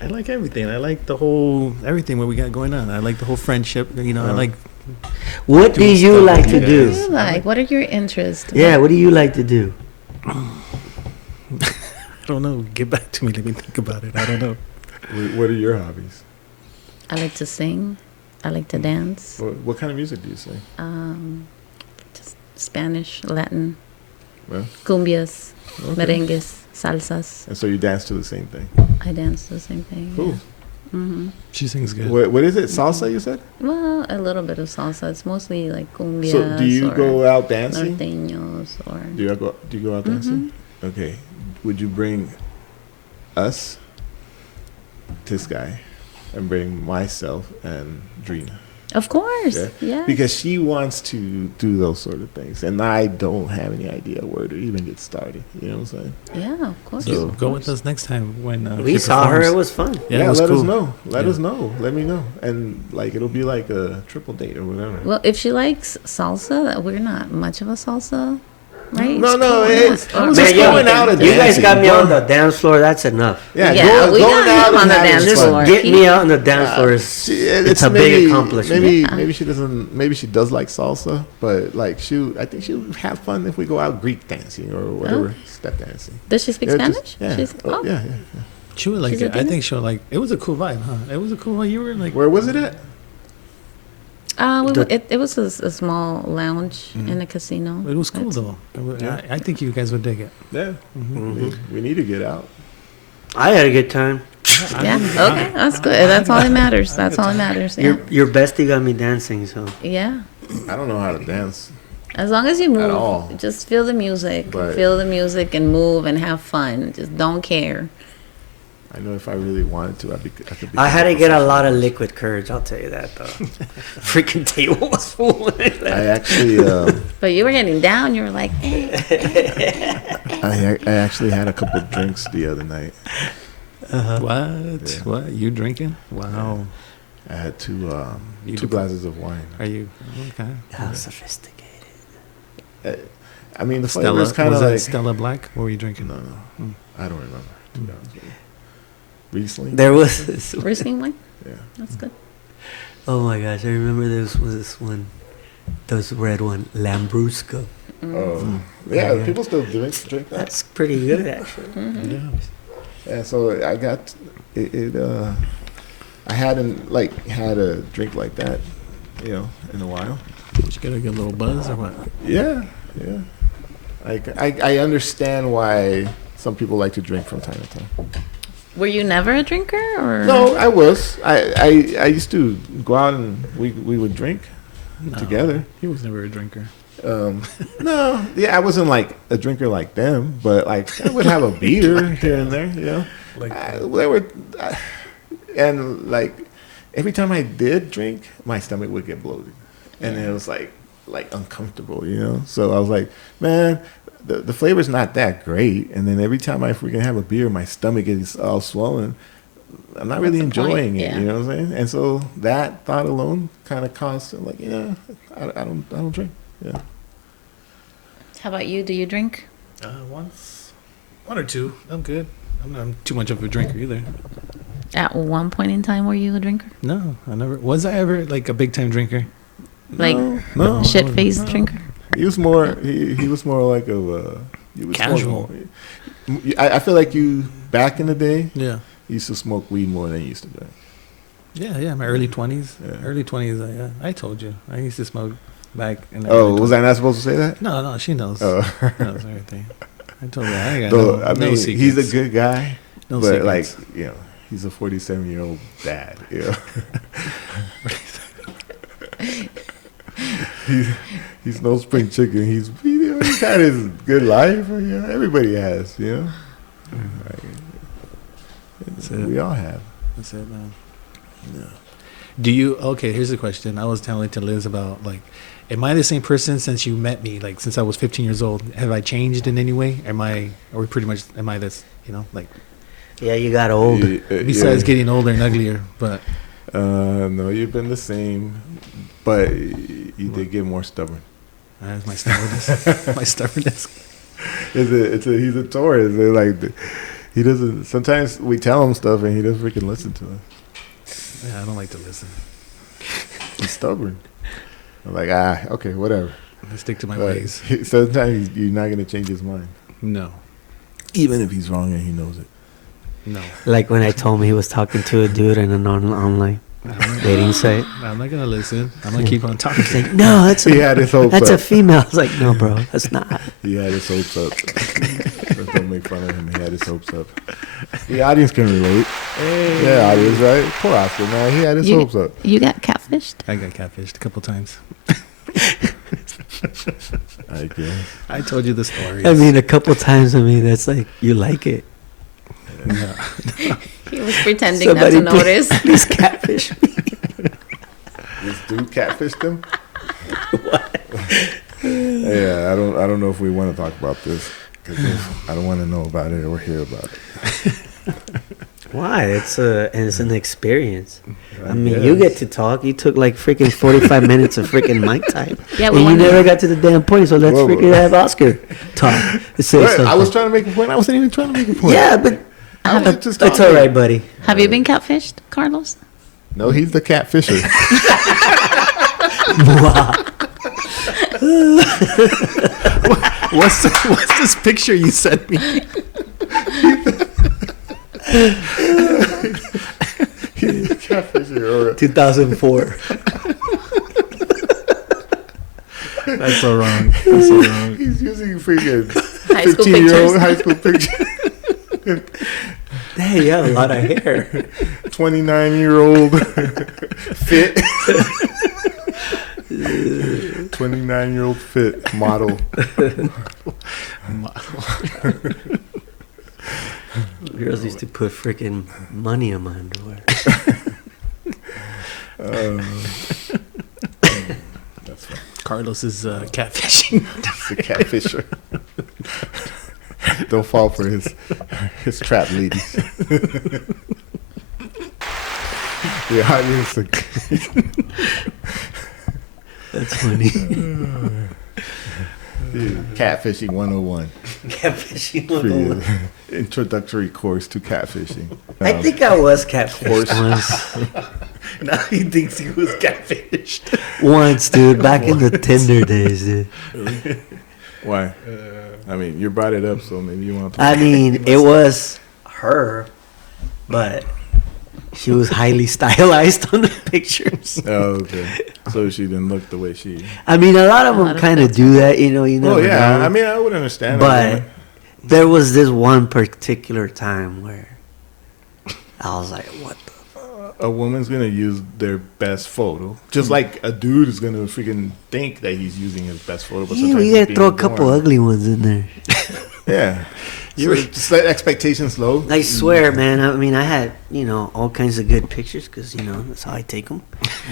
I like everything. I like the whole everything what we got going on. I like the whole friendship. You know, I like. What do Doing you stuff like with to you What do do? you like? What are your interests? Yeah, what do you like to do? I don't know. Get back to me. Let me think about it. I don't know. What are your hobbies? I like to sing. I like to dance. What kind of music do you sing? Just Spanish, Latin, Well, cumbias, okay. merengues, salsas. And so you dance to the same thing. I dance the same thing. Cool. Mm-hmm. She sings good. What is it? Salsa, you said? Well, a little bit of salsa. It's mostly like cumbias So do you or go out dancing? norteños or... Do you go out dancing? Okay. Would you bring us, this guy, and bring myself and Drina? Of course, yeah. Because she wants to do those sort of things, and I don't have any idea where to even get started. You know what I'm saying? Yeah, of course. So- of Go course. with us next time when We she saw her. performs. It was fun. Yeah, it was let cool. us know. Let Yeah. us know. Let me know. And like it'll be like a triple date or whatever. Well, if she likes salsa, we're not much of a salsa, right? No, it's Or- just Man, going out and You guys dancing. got me on the dance floor. That's enough. Yeah, Yeah, we going got out him and on the having dance fun. Just floor. get me out on the dance floor. It's a big accomplishment. Maybe Yeah. maybe she doesn't. Maybe she does like salsa, but like I think she'll have fun if we go out Greek dancing or whatever, step dancing. Does she speak Yeah, Spanish? just- yeah. She's, Oh, yeah, yeah. She would like She's a it. I dinner? think she'll like. It was a cool vibe, huh? It was a cool vibe. You were like, Where was it at? It was a small lounge in a casino. It was cool though. I think you guys would dig it. Yeah. We need to get out. I had a good time. Yeah. Okay. That's good. That's all that matters. That's all that matters. Yeah. Your bestie got me dancing, so. Yeah. I don't know how to dance. As long as you At all. move, just feel the music. But- Feel the music and move and have fun. Just don't care. I know if I really wanted to, I could be. I had to get a lot of liquid courage, I'll tell you that, though. Freaking table was full. I actually, But you were getting down. You were like, I actually had a couple drinks the other night. What? Yeah. What? You drinking? Wow. I had two You two dep- glasses of wine. Are you okay? How sophisticated. I mean, the Stella, flavor is kind was of that like. Stella Black? What were you drinking? No, I don't remember. To be honest with you. Recently. There was this. Riesling wine. Yeah. That's good. Oh my gosh, I remember this one. Those red one, Lambrusco. Oh, yeah. Yeah. People still drink that. That's pretty good, actually. Yeah. Yeah, so I got it. I hadn't had a drink like that, in a while. Did you get a good little buzz or what? Yeah. Like I understand why some people like to drink from time to time. Were you never a drinker, or No, I was. I used to go out and we would drink No, together. He was never a drinker. No, yeah, I wasn't like a drinker like them, but like I would have a beer here and there, and like every time I did drink, my stomach would get bloated, and it was like uncomfortable, So I was like, man, the flavor's not that great, and then every time I freaking have a beer, my stomach gets all swollen. I'm not really the point? enjoying it, Yeah. you know what I'm saying? And so that thought alone kind of caused I don't drink. Yeah. how about you? Do you drink? Once, one or two. I'm good. I'm not too much of a drinker either. At one point in time, were you a drinker? No, I never. Was I ever like a big time drinker? Like No. shit faced drinker? He was more. He was more like he was Casual. I feel like you back in the day Yeah. used to smoke weed more than you used to drink. Yeah. My early 20s. Yeah. Early 20s. I told you. I used to smoke back in the Oh, early was 20s. I not supposed to say that? No, she knows. Oh. She knows everything. I told her I got So, no, I mean, no secrets. he's a good guy, No but secrets. he's a 47-year-old dad. He's no spring chicken. He's had his good life. Everybody has. Like, That's it. we all have. That's it, man. Yeah. Do you? Okay, here's the question. I was telling to Liz about like, am I the same person since you met me? Like since I was 15 years old, have I changed in any way? Am I this? Like Yeah, you got old. besides getting older and uglier, but No, you've been the same, but you did get more stubborn. that's my stubbornness. My stubbornness. He's a Taurus. He doesn't. Sometimes we tell him stuff and he doesn't freaking listen to us. Yeah, I don't like to listen. He's stubborn. I'm like, okay, whatever. I stick to my But ways. sometimes you're not gonna change his mind, No, even if he's wrong and he knows it. no. Like when I told him he was talking to a dude in an online dating site. I'm not gonna listen. I'm gonna keep on talking. He's like, no, that's He had his hopes that's up. a female. I was like, no, bro, that's not. He had his hopes up. Don't make fun of him. He had his hopes up. The audience can relate. Yeah, audience, right? Poor Oscar, man. He had his hopes up. You got catfished? I got catfished a couple times. I guess. I told you the story. I mean, a couple times. I mean, that's like you like it. no. He was pretending Somebody not to notice. Please catfish me. This dude catfished him. Yeah, I don't know if we want to talk about this because I don't want to know about it or hear about it. Why? It's an experience. I mean, guess. you get to talk. You took like freaking 45 minutes of freaking mic time. Yeah, and we you wanted- never got to the damn point. So let's Whoa. freaking have Oscar talk. Say What? something. I was trying to make a point. I wasn't even trying to make a point. Yeah, but I was just it's talking. all right, buddy. Have you been catfished, Carlos? No, he's the catfisher. What's this picture you sent me? He's the catfisher. 2004. That's so wrong. That's so wrong. He's using freaking High school 15-year-old pictures. high school picture. Hey, yeah, a lot of hair. 29-year-old fit. 29-year-old fit model. Girls used to put freaking money in my underwear. That's fine. Carlos is catfishing. It's a catfisher. Don't fall for his trap, ladies. The audience. That's funny. Catfishing 101. Catfishing. Free introductory course to catfishing. I think I was catfished Horse. once. Now he thinks he was catfished. Once, dude. Back in the Tinder days, dude. Why? I mean, you brought it up, so maybe you want to. I mean, it was her, but she was highly stylized on the pictures. Oh, okay. So she didn't look the way she. I mean, a lot of A lot them of kind of do that, you know. You never Oh yeah, know. I mean, I would understand. But there was this one particular time where I was like, "What the?" a woman's gonna use their best photo, just like a dude is gonna freaking think that he's using his best photo. But Yeah, sometimes we he's gotta being throw a couple ignored. ugly ones in there. Yeah, so just let expectations low. I swear, man. I mean, I had, you know, all kinds of good pictures because, you know, that's how I take them.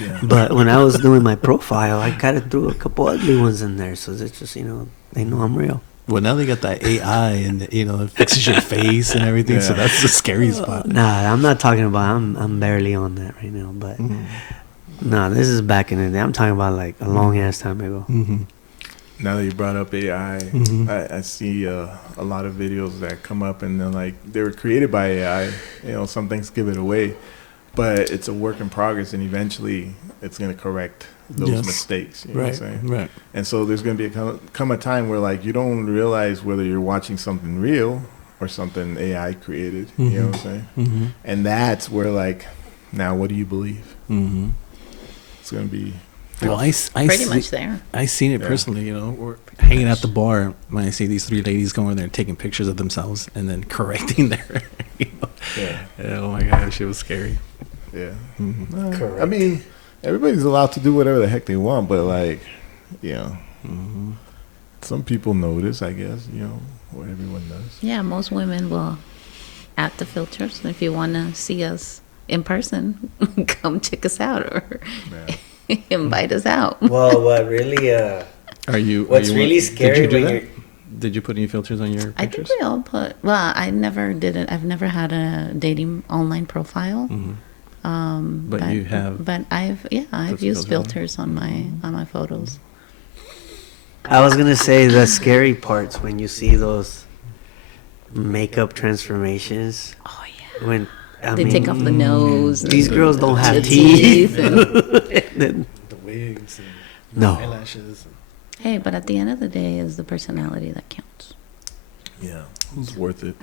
Yeah. But when I was doing my profile, I kind of threw a couple ugly ones in there. So it's just, you know, they know I'm real. Well, now they got that AI and you know it fixes your face and everything. So Yeah. that's the scary spot. Nah, I'm not talking about, I'm barely on that right now. But nah, this is back in the day. I'm talking about like a long ass time ago. Mm-hmm. Now that you brought up AI, Mhm. I see a lot of videos that come up and they're like they were created by AI. You know, some things give it away, but it's a work in progress, and eventually it's going to correct those Yes. mistakes. You know Right, what I'm saying? right. And so there's going to be come a time where like you don't realize whether you're watching something real or something AI created. You know what I'm saying? Mm-hmm. And that's where like, now what do you believe? Mm-hmm. It's going to be Well, Pretty much there. I seen it Yeah. personally. You know, we're hanging at the bar when I see these three ladies going there taking pictures of themselves and then correcting their. You know, oh my gosh, it was scary. yeah. Mm-hmm. I mean, everybody's allowed to do whatever the heck they want, but like, you know, Mm-hmm. some people notice, I guess, you know, what everyone does. Yeah, most women will add the filters. If you want to see us in person, come check us out or Yeah. invite us out. Well, what really, Are you? what's are you, really scary Did you do when that? you're. Did you put any filters on your I think pictures? we all put. Well, I never did it. I've never had a dating online profile. Mhm. But you have But I've put used filters on filters on my photos. I was gonna say the scary parts when you see those makeup transformations. Oh yeah. When I They mean, take off the nose. these and girls don't have the teeth. and- Then- the wigs and no. eyelashes. hey, but at the end of the day, is the personality that counts. Yeah. It's worth it.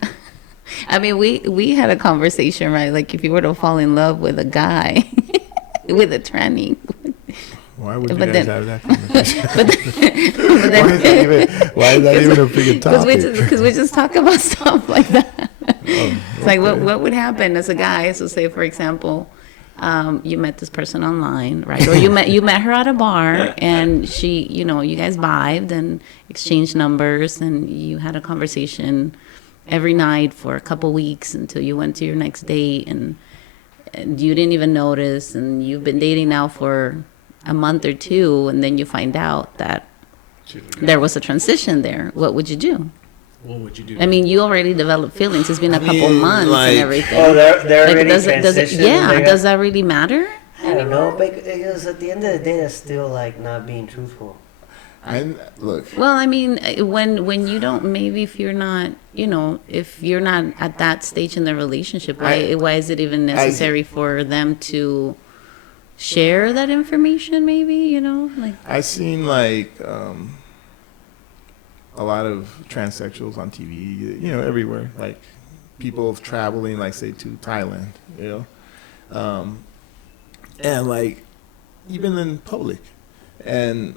I mean, we had a conversation, right? Like, if you were to fall in love with a guy, with a tranny, Why would you But guys then- have that conversation? but then, why is that even a bigger topic? because we just talk about stuff like that. It's like what would happen as a guy? So say, for example, you met this person online, right? Or you met her at a bar, and she, you know, you guys vibed and exchanged numbers, and you had a conversation every night for a couple weeks until you went to your next date, and you didn't even notice, and you've been dating now for a month or two, and then you find out that there was a transition there. What would you do? What would you do? I mean, you already developed feelings. It's been a couple months like- and everything. Oh, they're Like, already does it, transitioned. yeah, Like, does that really matter? I don't know, because at the end of the day, that's still like not being truthful. And look, Well, I mean, when you don't, maybe if you're not, you know, if you're not at that stage in the relationship, why is it even necessary for them to share that information? Maybe, you know, like. I seen like a lot of transsexuals on TV, you know, everywhere. Like people traveling, like say to Thailand, you know, and like even in public, and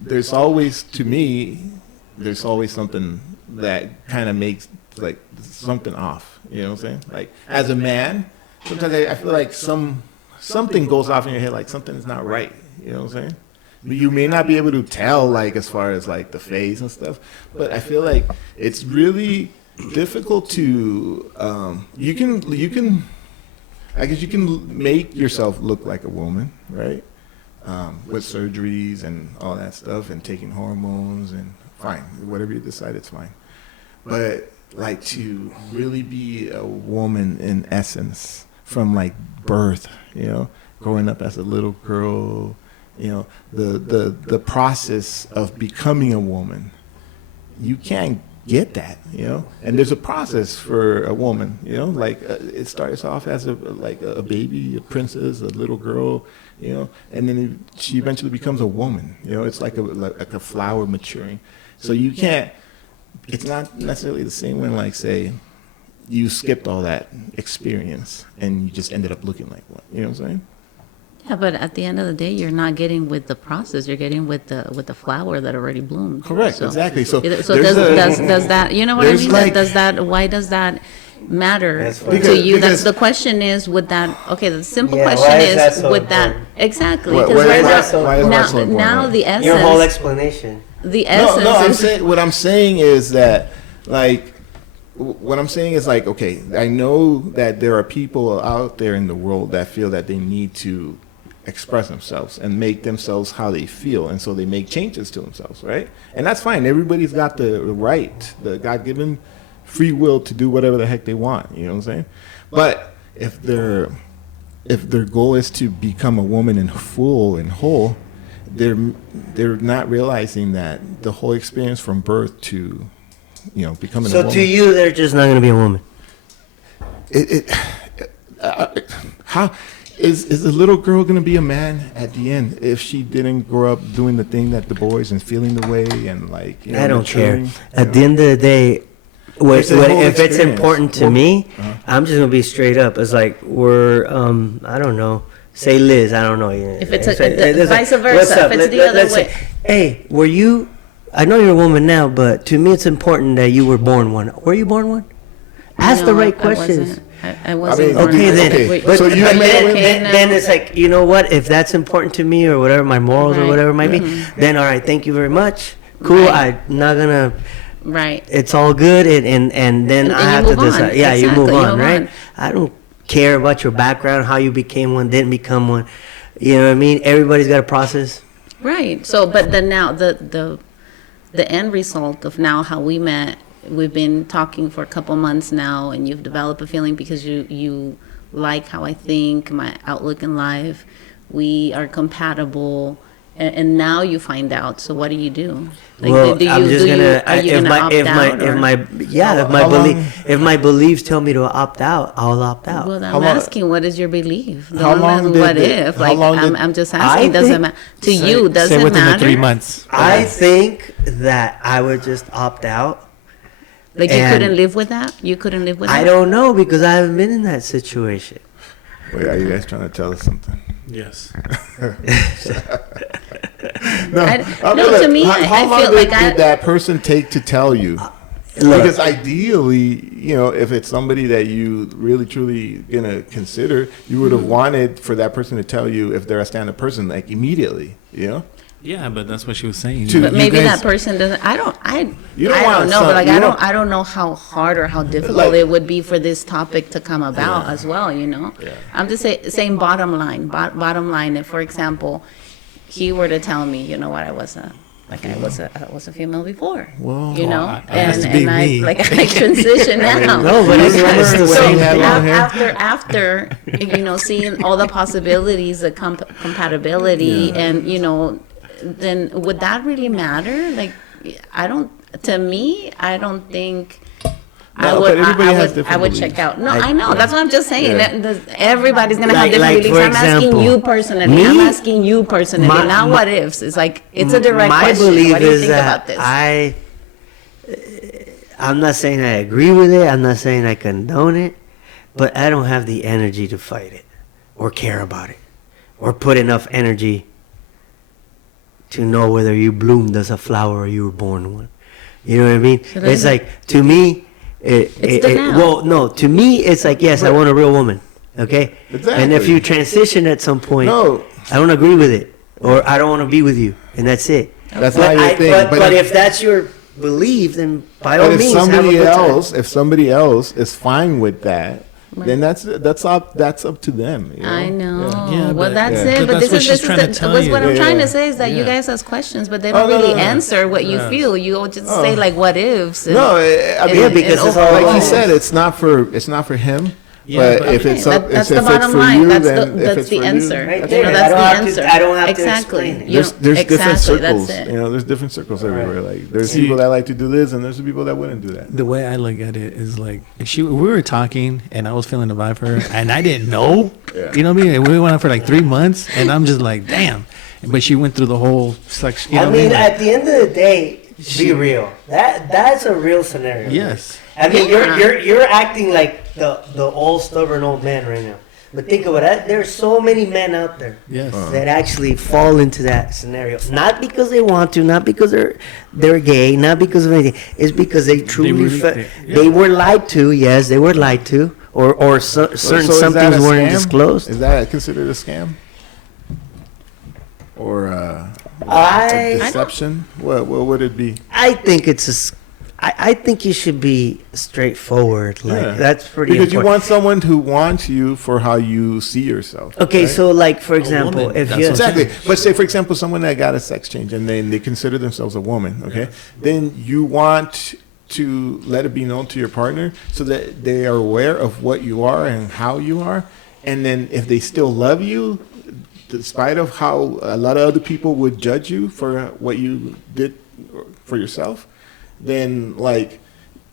there's always, to me, there's always something that kind of makes like something off. You know what I'm saying? Like as a man, sometimes I feel like something goes off in your head, like something's not right. You know what I'm saying? You may not be able to tell, like as far as like the face and stuff, but I feel like it's really difficult to you can I guess you can make yourself look like a woman, right? With surgeries and all that stuff and taking hormones and fine, whatever you decide, it's fine. But like to really be a woman in essence from like birth, you know, growing up as a little girl, you know, the process of becoming a woman, you can't get that, you know. And there's a process for a woman, you know, like it starts off as a baby, a princess, a little girl, you know, and then she eventually becomes a woman, you know. It's like a flower maturing. So you can't, it's not necessarily the same when, like, say you skipped all that experience and you just ended up looking like one, you know what I'm saying? Yeah, but at the end of the day, you're not getting with the process. You're getting with the flower that already bloomed. Correct. So, exactly. So does that, you know what I mean? like- Why does that matter That's to why- you? Because- The question is, would that, okay, the simple Yeah, question why is that is, so would that, important? exactly. Why- 'cause why is right that- now- why is that now, so important? now the essence, Your whole explanation. the essence No, I'm is, saying, what I'm saying is that, like, what I'm saying is like, okay, I know that there are people out there in the world that feel that they need to express themselves and make themselves how they feel, and so they make changes to themselves, right? And that's fine. Everybody's got the right, the God-given free will to do whatever the heck they want. You know what I'm saying? But if their goal is to become a woman in full and whole, they're not realizing that the whole experience from birth to, you know, becoming a So woman. to you, they're just not going to be a woman. How is a little girl gonna be a man at the end if she didn't grow up doing the thing that the boys and feeling the way and like, you know, I don't care. maturing, At you the know? end of the day, It's a whole if it's experience. important to Well, me, uh-huh. I'm just gonna be straight up. It's like we're, I don't know. Say Liz, I don't know. If it's It's vice versa, what's if up? it's the other let's way. say, hey, were you? I know you're a woman now, but to me, it's important that you were born one. Were you born one? Ask the No, right I questions. wasn't. I wasn't. mean, born Okay, that then. way. okay, But, so you but may- then, okay, now. then it's like, you know what? If that's important to me or whatever, my morals or Right. whatever it might be, then all right, thank you very much. Cool. Right. I'm not gonna. Right. It's all good, and then And I you have to move on. decide. Yeah, you Exactly, move you on, move right? on. I don't care about your background, how you became one, didn't become one. You know what I mean? Everybody's got a process. Right. So, but then now the end result of now how we met, we've been talking for a couple months now, and you've developed a feeling because you like how I think, my outlook in life. We are compatible, and now you find out. So what do you do? Like, Well, do you, I'm just do you, gonna. are you if gonna my opt if my out? if or- my yeah if my How long- if my beliefs tell me to opt out, I'll opt out. Well, How I'm long- asking, what is your belief? How Don't long ask did what the- if? how Like, long did- I'm just I asking. Doesn't think- matter to you? Does Say it within matter? the 3 months. I think that I would just opt out. Like, you And- couldn't live with that? You couldn't live with that? I don't know because I haven't been in that situation. Wait, are you guys trying to tell us something? Yes. No, to me, how I long feel did, like I. did that person take to tell you? Look. Because ideally, you know, if it's somebody that you really truly gonna consider, you would have wanted for that person to tell you if they're a stand-up person, like immediately. You know, Yeah, but that's what she was saying. To- But you maybe guys- that person doesn't. I don't You don't I want don't know. some- But like, you I don't- don't know how hard or how difficult Like- it would be for this topic to come about as well. You know, Yeah. I'm just saying bottom line. Bottom line. If, for example, he were to tell me, you know what, I was a female before. Well, you know, it has to be and I me. like I transition now. No, but it's Remember it's the when same you had thing. long hair? after you know, seeing all the possibilities, the compatibility, and you know, then would that really matter? Like, I don't. To me, I don't think. No, but everybody has different I would beliefs. check out. No, I know. That's what I'm just saying. Yeah. Everybody's gonna have Like- different like, beliefs. for I'm asking example, you personally. me? I'm asking you personally. My- Not my- what ifs. It's like it's a direct My question. belief What do you is think that about this? I'm not saying I agree with it. I'm not saying I condone it, but I don't have the energy to fight it, or care about it, or put enough energy to know whether you bloomed as a flower or you were born one. You know what I mean? So It's like, to me, to me, it's like, yes, I want a real woman. Okay? Exactly. And if you transition at some point, No. I don't agree with it, or I don't want to be with you, and that's it. That's not your thing. But if that's your belief, then by all But means, have a good time. if somebody else is fine with that, then that's up to them. You know? I know. Yeah, well, but- that's Yeah. it. But But that's what she's trying to tell you. what I'm Yeah, trying yeah. to say is that you Yeah. guys ask questions, but they Oh, don't no, really no, no. answer what you Yeah. feel. You just say like what ifs. And, No, I mean, Yeah, because it's all like wrong. he said, it's not for him. Yeah, but but- if it's Okay, up, that's if the it's bottom for line. you, That's then if that's it's the for you, answer. Right You there. know, I that's don't the have to- answer. I don't have to exactly. explain it. You there's don't- different exactly, circles. That's it. You know, there's different circles Right. everywhere. Like there's See- people that like to do this, and there's people that wouldn't do that. The way I look at it is like we were talking and I was feeling the vibe for her and I didn't know. Yeah. You know what I mean? And we went on for like 3 months and I'm just like, damn. But she went through the whole section. You know I what mean, Like, at the end of the day, be real. That's a real scenario. yes. I mean, Yeah. you're acting like the old stubborn old man right now. But think about it. There's so many men out there Yes. that actually fall into that scenario, not because they want to, not because they're gay, not because of anything. It's because they truly really- they were lied to. Yes, they were lied to, or certain So some is that things a weren't scam? disclosed. Is that considered a scam? Or a I deception? What would it be? think it's I think you should be straightforward. Like Yeah. that's pretty Because you important. want someone who wants you for how you see yourself. Okay, right? so like for example, woman, if that's you what- Exactly. But say, for example, someone that got a sex change and then they consider themselves a woman, okay? Then you want to let it be known to your partner so that they are aware of what you are and how you are. And then if they still love you, despite of how a lot of other people would judge you for what you did for yourself, then like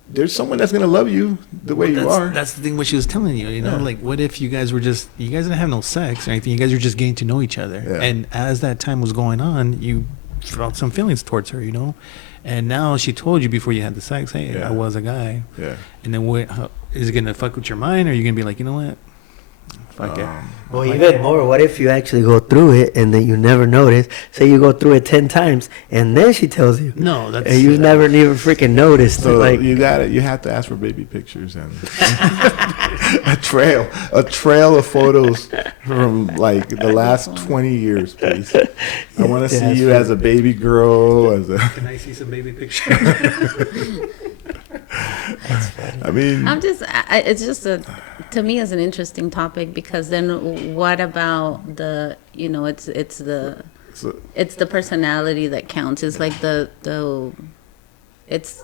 there's someone that's gonna love you the way you are. That's the thing what she was telling you, you know? Yeah. Like what if you guys didn't have no sex or anything, you guys were just getting to know each other. Yeah. And as that time was going on, you felt some feelings towards her, you know? And now she told you before you had the sex, hey, Yeah. I was a guy. Yeah. And then is it gonna fuck with your mind or are you gonna be like, you know what? Fuck it. Well, even more, what if you actually go through it and then you never notice? Say you go through it 10 times and then she tells you. No, that's And you never even freaking noticed. So like, you have to ask for baby pictures and a trail of photos from like the last 20 years, please. I want to see you as a baby girl, Can I see some baby pictures? I mean, it's just to me, it's an interesting topic because then what about the, you know, it's the personality that counts. It's like it's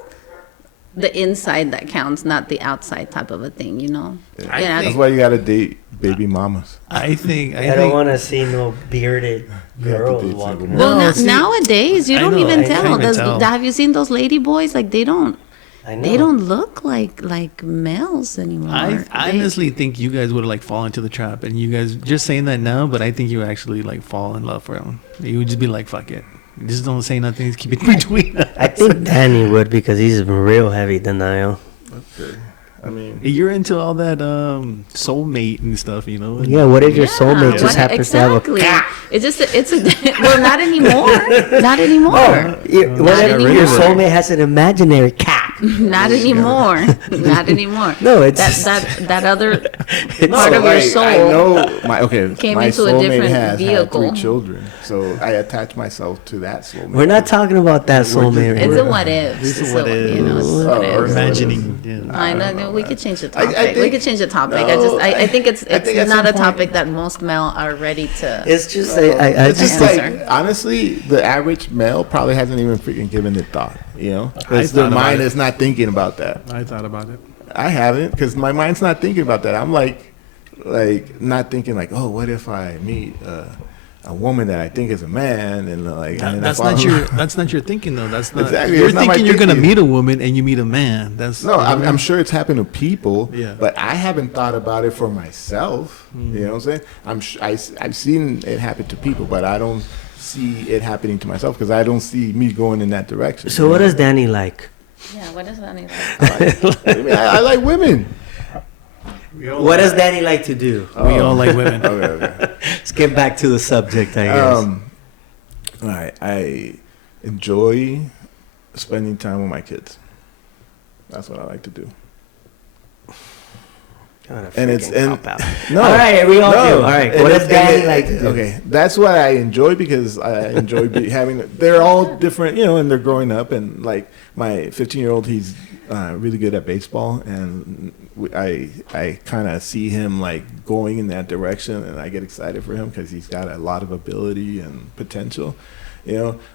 the inside that counts, not the outside type of a thing, you know? Yeah, that's why you got to date baby mamas. I think I don't want to see no bearded You have to girls date walking someone. well, No, see, nowadays, you I don't know, even I can't tell. even tell. Have you seen those lady boys? Like, they don't look like males anymore. I honestly think you guys would like fall into the trap, and you guys just saying that now, but I think you actually like fall in love for him. You would just be like, "Fuck it, just don't say nothing. Just keep it between us." I think Danny would because he's real heavy denial. That's good. I mean, You're into all that soulmate and stuff, you know? Yeah, what if your Yeah, soulmate just what- happens to have a exactly. It's a well, not anymore. Not anymore. what if anymore. your soulmate has an imaginary cat? Not anymore. Not anymore. No, it's that other It's part of your I soul. know my came my into a soulmate different has had vehicle. 3 children, so I attach myself to that soulmate. We're not talking about that soulmate right It's now. a what if. It's It's a what a, you know, it's if. a what Or if. imagining. Yeah. I know. We could change the I topic. We think- could change the topic. No, I think it's I think at not some a topic point- that most male are ready to. It's just It's just answer. like, honestly, the average male probably hasn't even freaking given it thought, you know? I Because their thought about mind it. is not thinking about that. I thought about it. I haven't, because my mind's not thinking about that. I'm like not thinking like, oh, what if I meet a woman that I think is a man, and like, and then That's I not fall- your. That's not your thinking though. That's not. Exactly, You're it's not my thinking you're gonna thinking. meet a woman and you meet a man. That's No, I'm sure it's happened to people, Yeah. but I haven't thought about it for myself. You know what I'm saying? I've seen it happen to people, but I don't see it happening to myself because I don't see me going in that direction. So what does Danny like? Yeah. What is that? Like? I mean, I like women. What does Danny like to do? we all like women. Okay. Let's get back to the subject, I guess. All right. I enjoy spending time with my kids. That's what I like to do. And it's no. All right, we all do. All right, what does Danny like to do? Okay, that's what I enjoy because I enjoy having. They're all different, and they're growing up. And like my 15-year-old, he's really good at baseball, and I kind of see him like going in that direction, and I get excited for him because he's got a lot of ability and potential.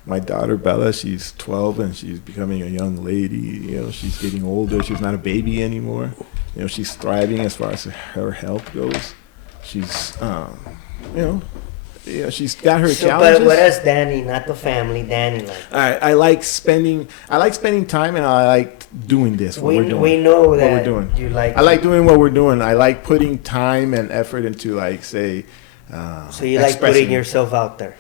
My daughter Bella, she's 12 and she's becoming a young lady. She's getting older. She's not a baby anymore. She's thriving as far as her health goes. She's, she's got her challenges. But what does Danny, not the family, Danny like? I like spending time, and I like doing this. We know that we're doing. You like. I like doing what we're doing. I like putting time and effort into So you like putting yourself out there.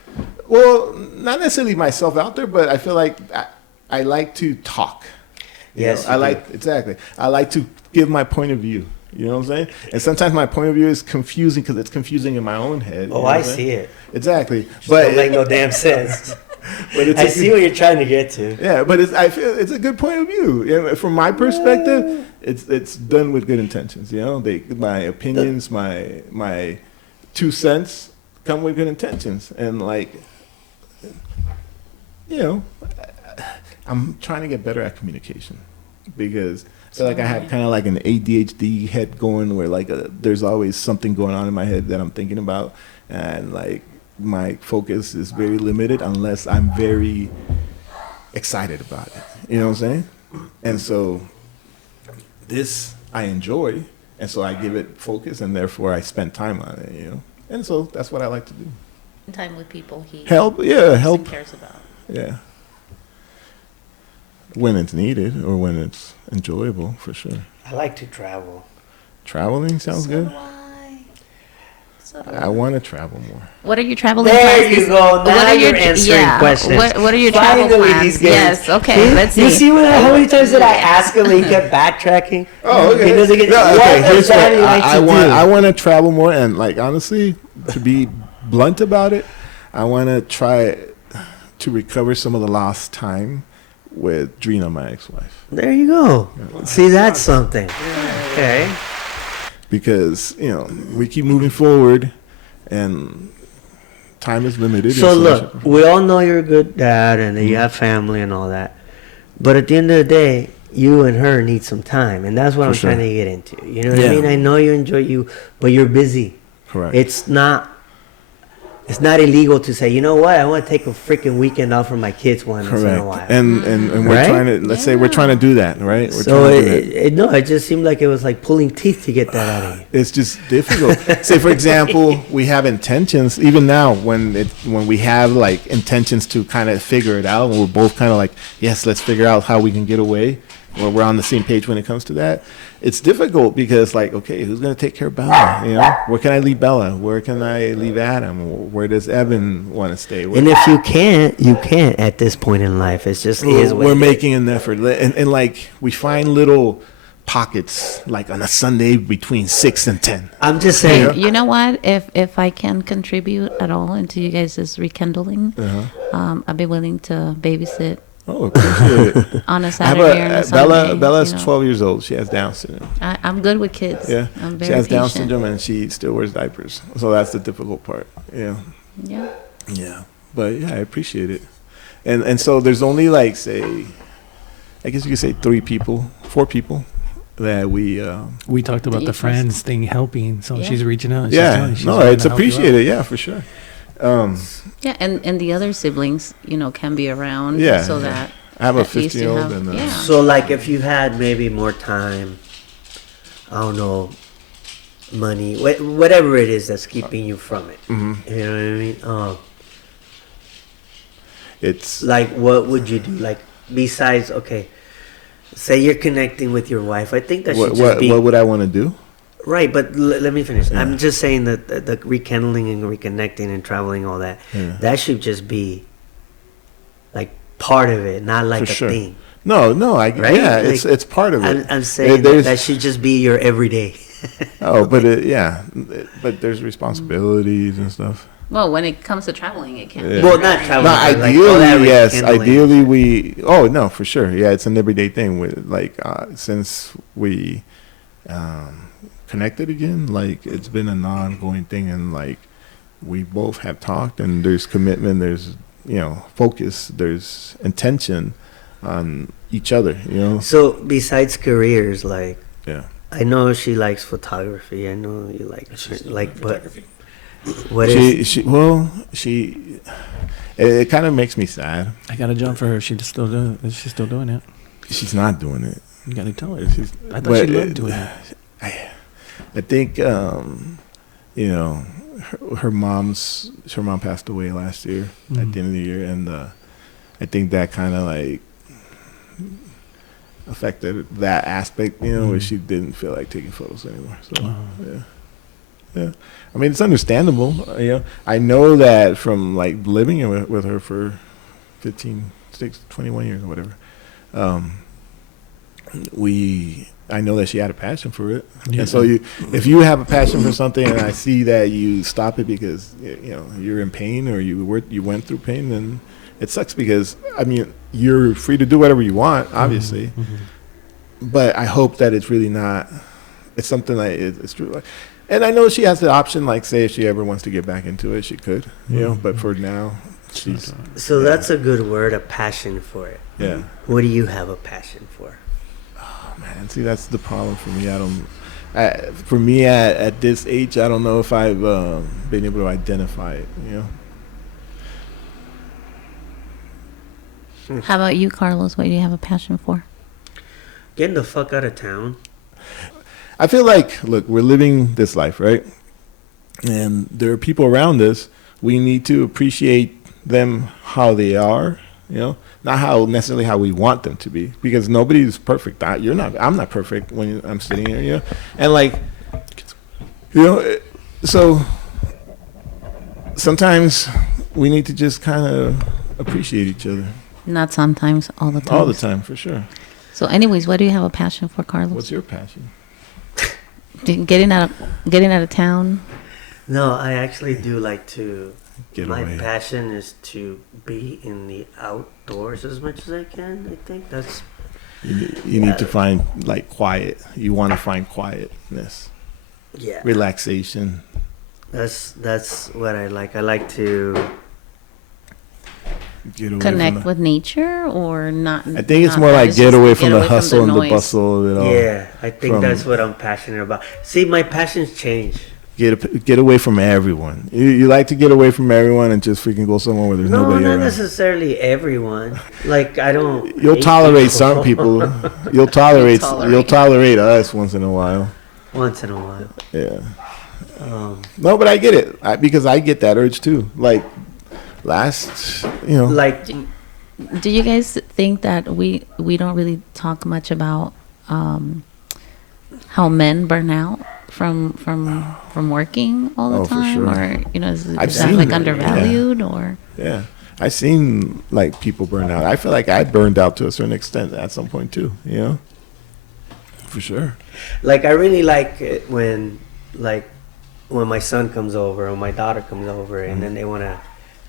Well, not necessarily myself out there, but I feel like I like to talk. Yes, I like to give my point of view. You know what I'm saying? And sometimes my point of view is confusing because it's confusing in my own head. Oh, I see it. Exactly. But don't make no damn sense. But I see what you're trying to get to. Yeah, but I feel it's a good point of view. From my perspective, it's done with good intentions. My opinions, my 2 cents come with good intentions, and I'm trying to get better at communication because I feel like I have kind of like an ADHD head going where there's always something going on in my head that I'm thinking about, and my focus is very limited unless I'm very excited about it. You know what I'm saying? And so this I enjoy, and so I give it focus, and therefore I spend time on it. And so that's what I like to do. Time with people he help cares about. Yeah. When it's needed or when it's enjoyable, for sure. I like to travel. Traveling sounds good. I want to travel more. What are your traveling plans? There you go. Now you're answering questions. What are your travel plans? Yes. Okay. Let's see. You see how many times did I ask him? He kept backtracking. Oh, okay. Here's what I want to travel more, and honestly, to be blunt about it, I want to try to recover some of the lost time with Drina, my ex-wife. There you go. Yeah. See, that's something. Yeah. Okay. Because, we keep moving forward and time is limited. So look, we all know you're a good dad and you have family and all that. But at the end of the day, you and her need some time. And that's what I'm trying to get into. You know what I mean? I know you enjoy you, but you're busy. Correct. It's not illegal to say, you know what, I want to take a freaking weekend off for my kids once in a while. And we're trying to, let's say we're trying to do that, right? It just seemed like it was like pulling teeth to get that out of you. It's just difficult. Say, for example, we have intentions, even now when we have intentions to kind of figure it out, and we're both kind of yes, let's figure out how we can get away. Well, we're on the same page when it comes to that. It's difficult because, okay, who's going to take care of Bella? Where can I leave Bella? Where can I leave Adam? Where does Evan want to stay? And if you can't at this point in life. It's just we're making an effort, and we find little pockets on a Sunday between 6 and 10. I'm just saying. You know what? If I can contribute at all into you guys' rekindling, I'd be willing to babysit. Oh, appreciate it. On a Saturday or a Sunday. Bella's 12 years old. She has Down syndrome. I'm good with kids. Yeah. I'm very she has patient. Down syndrome and she still wears diapers. So that's the difficult part. Yeah. Yeah. Yeah. But yeah, I appreciate it. And so there's only say, I guess you could say 4 people that we talked about the friends thing helping. So she's reaching out. It's appreciated. Yeah, for sure. And the other siblings, can be around. So that I have a 15-year-old and So if you had maybe more time, I don't know, money, whatever it is that's keeping you from it. Mm-hmm. You know what I mean? It's what would you do? Besides, say you're connecting with your wife. I think that should just be. What would I want to do? Right, but let me finish. Yeah. I'm just saying that the rekindling and reconnecting and traveling, all that, that should just be part of it, not a thing. No, it's part of it. I'm saying that should just be your everyday. Oh, but but there's responsibilities and stuff. Well, when it comes to traveling, it can. Yeah. Be Well, not right. traveling. No, but like, ideally, all that yes. rekindling. Ideally, we. Oh no, for sure. Yeah, it's an everyday thing. With like, since we connected again, like it's been an ongoing thing, and like we both have talked, and there's commitment. There's focus. There's intention on each other. So besides careers, like Yeah. I know she likes photography. I know you like but what It kind of makes me sad. I got a job for her. She's still doing it. She's not doing it. You gotta tell her. I thought But she loved doing it. I think her mom passed away last year at the end of the year, and I think that kind of like affected that aspect, where she didn't feel like taking photos anymore. So yeah. I mean, it's understandable. I know that from like living with her for 21 years or whatever. I know that she had a passion for it, and so if you have a passion for something, and I see that you stop it because you're in pain or you went through pain, then it sucks because I mean you're free to do whatever you want, obviously, but I hope that it's really not. It's something like it's true. And I know she has the option, like say if she ever wants to get back into it, she could, But for now, she's. So that's a good word, a passion for it. Yeah. What do you have a passion for? Man, see, that's the problem for me. For me at this age, I don't know if I've been able to identify it. How about you, Carlos? What do you have a passion for? Getting the fuck out of town. I feel like, look, we're living this life, right? And there are people around us. We need to appreciate them how they are, not how necessarily how we want them to be, because nobody's perfect. I'm not perfect when I'm sitting here, and like, so sometimes we need to just kind of appreciate each other. Not sometimes, all the time. All the time, for sure. So, anyways, what do you have a passion for, Carlos? What's your passion? Getting out of town. No, I actually do like to. My away. passion is to be in the outdoors as much as I can. I think that's. You need to find like quiet. You want to find quietness. Yeah. Relaxation. That's what I like. I like to Get away Connect with nature, or not? I think it's not more that, like it's get just away from the hustle and the noise. bustle of it all. Yeah, I think that's what I'm passionate about. See, my passions change. Get away from everyone. You like to get away from everyone and just freaking go somewhere where there's No, nobody not around. necessarily everyone. Like I don't. You'll hate tolerate people. some people. You'll tolerate us once in a while. Once in a while. Yeah. No, but I get it because I get that urge too. Like Like Do you guys think that we don't really talk much about how men burn out from working all the for time, sure. or is I've that seen like that, undervalued, or? Yeah. I've seen like people burn out. I feel like I burned out to a certain extent at some point too, For sure. Like I really like it when my son comes over or my daughter comes over and then they want to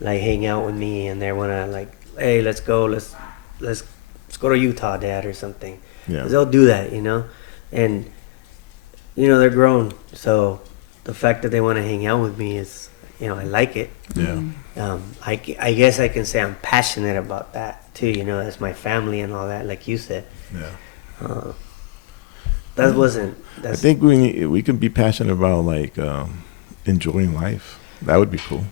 like hang out with me and they want to like, hey, let's go to Utah, Dad, or something. Yeah. 'Cause they'll do that, and they're grown, so the fact that they want to hang out with me is, I like it. Yeah. I guess I can say I'm passionate about that too. That's my family and all that, like you said. Yeah. I think we can be passionate about like enjoying life. That would be cool.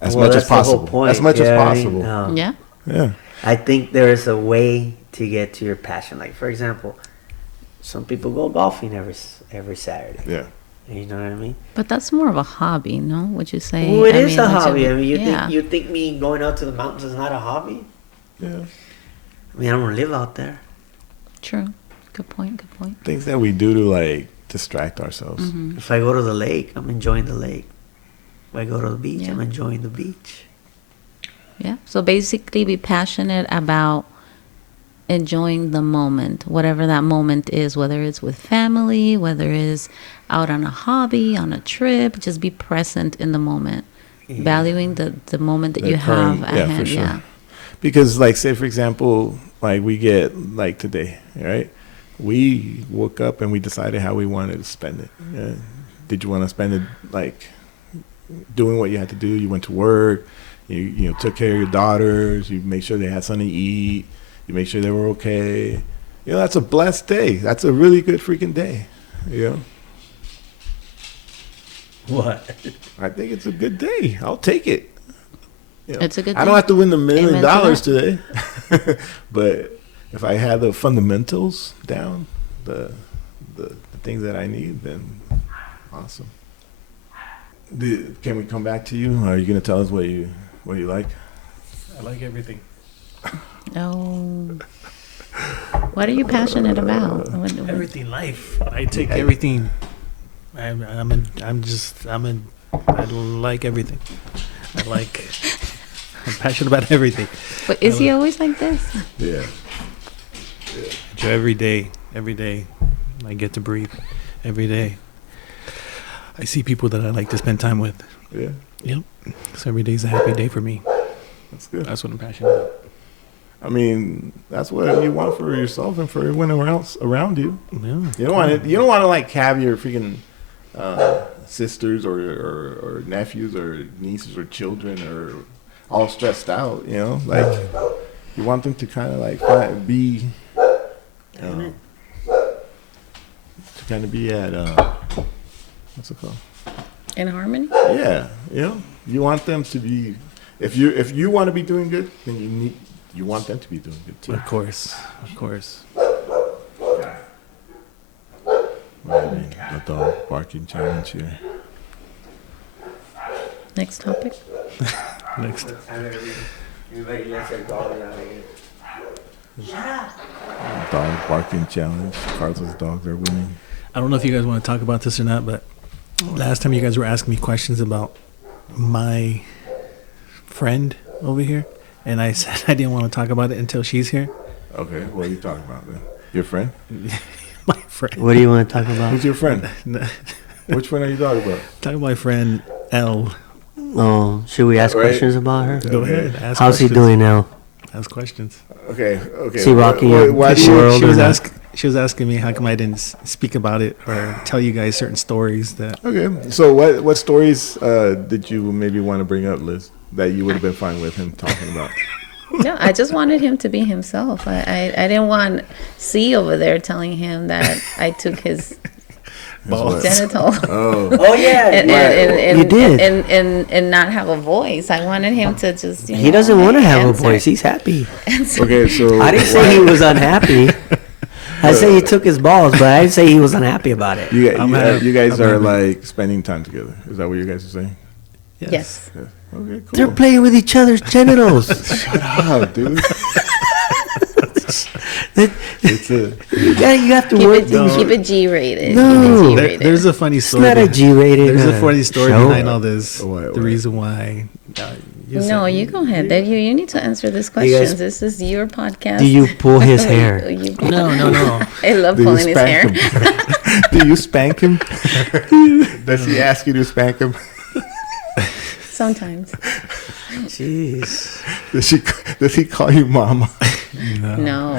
As much as possible. As much as possible. Yeah. Yeah. I think there is a way to get to your passion. Like for example, some people go golfing every Saturday. Yeah. You know what I mean? But that's more of a hobby, no? Would you say? Well, it is a would hobby. I mean, yeah. you think me going out to the mountains is not a hobby? Yeah. I mean, I don't live out there. True. Good point. Things that we do to like distract ourselves. Mm-hmm. If I go to the lake, I'm enjoying the lake. If I go to the beach, Yeah. I'm enjoying the beach. Yeah. So basically, be passionate about enjoying the moment, whatever that moment is, whether it's with family, whether it's out on a hobby, on a trip. Just be present in the moment, valuing the moment that you have at hand. For sure. Because, like, say for example, like we get like today, right? We woke up and we decided how we wanted to spend it. Yeah. Did you want to spend it like doing what you had to do? You went to work, you took care of your daughters, you made sure they had something to eat, you make sure they were okay. You know, that's a blessed day. That's a really good freaking day. You know? What? I think it's a good day. I'll take it. You know, It's a good day. I don't have to win the $1 million Amen to today. But if I had the fundamentals down, the things that I need, then awesome. Can we come back to you? Are you going to tell us what you like? I like everything. Oh. What are you passionate about? Everything, life. I take everything. I like everything. I'm passionate about everything. But is he always like this? Yeah. So every day, I get to breathe. Every day, I see people that I like to spend time with. Yeah. Yep. So every day's a happy day for me. That's good. That's what I'm passionate about. I mean, that's what you want for yourself and for everyone else around you. Yeah. You don't want to like have your freaking sisters or nephews or nieces or children or all stressed out. You know, like you want them to kind of like be, to kind of be at what's it called? In harmony? Yeah, you know, you want them to be. If you want to be doing good, then you want them to be doing good too. Of course. The dog barking challenge here. Next topic. Next. Dog barking challenge. Carlos' dogs are winning. I don't know if you guys want to talk about this or not, but last time you guys were asking me questions about my friend over here, and I said I didn't want to talk about it until she's here. Okay, what are you talking about then? Your friend? My friend. What do you want to talk about? Who's your friend? Which friend are you talking about? Talking about my friend L. Oh, should we ask Right. questions about her? Go ahead. Ask How's he questions. doing now? Ask questions. Okay. Is he rocking your Why do She, you? world she was or not? she was asking me how come I didn't speak about it or tell you guys certain stories that. Okay, so what stories did you maybe want to bring up, Liz, that you would have been fine with him talking about? No, I just wanted him to be himself. I didn't want C over there telling him that I took his Balls. genital Oh, Oh yeah, and you did. and not have a voice. I wanted him to just He doesn't want to have a answer. voice. He's happy. okay. So I didn't say he was unhappy. I say he took his balls, but I didn't say he was unhappy about it. you I'm guys happy. are like spending time together. Is that what you guys are saying? Yes. Yeah. Okay, cool. They're playing with each other's genitals. Shut up, dude. It's a You have to work things. Keep it G-rated. No. Keep it There, G-rated. there's a funny It's story. not a G-rated. There's a funny story show. behind all this. What? The reason why. No, you go ahead. You need to answer this You guys- question. This is your podcast. Do you pull his hair? No. I love Do you pulling his hair. spank him? Do you spank him? Does he ask you to spank him? Sometimes. Jeez. Does he call you mama? No.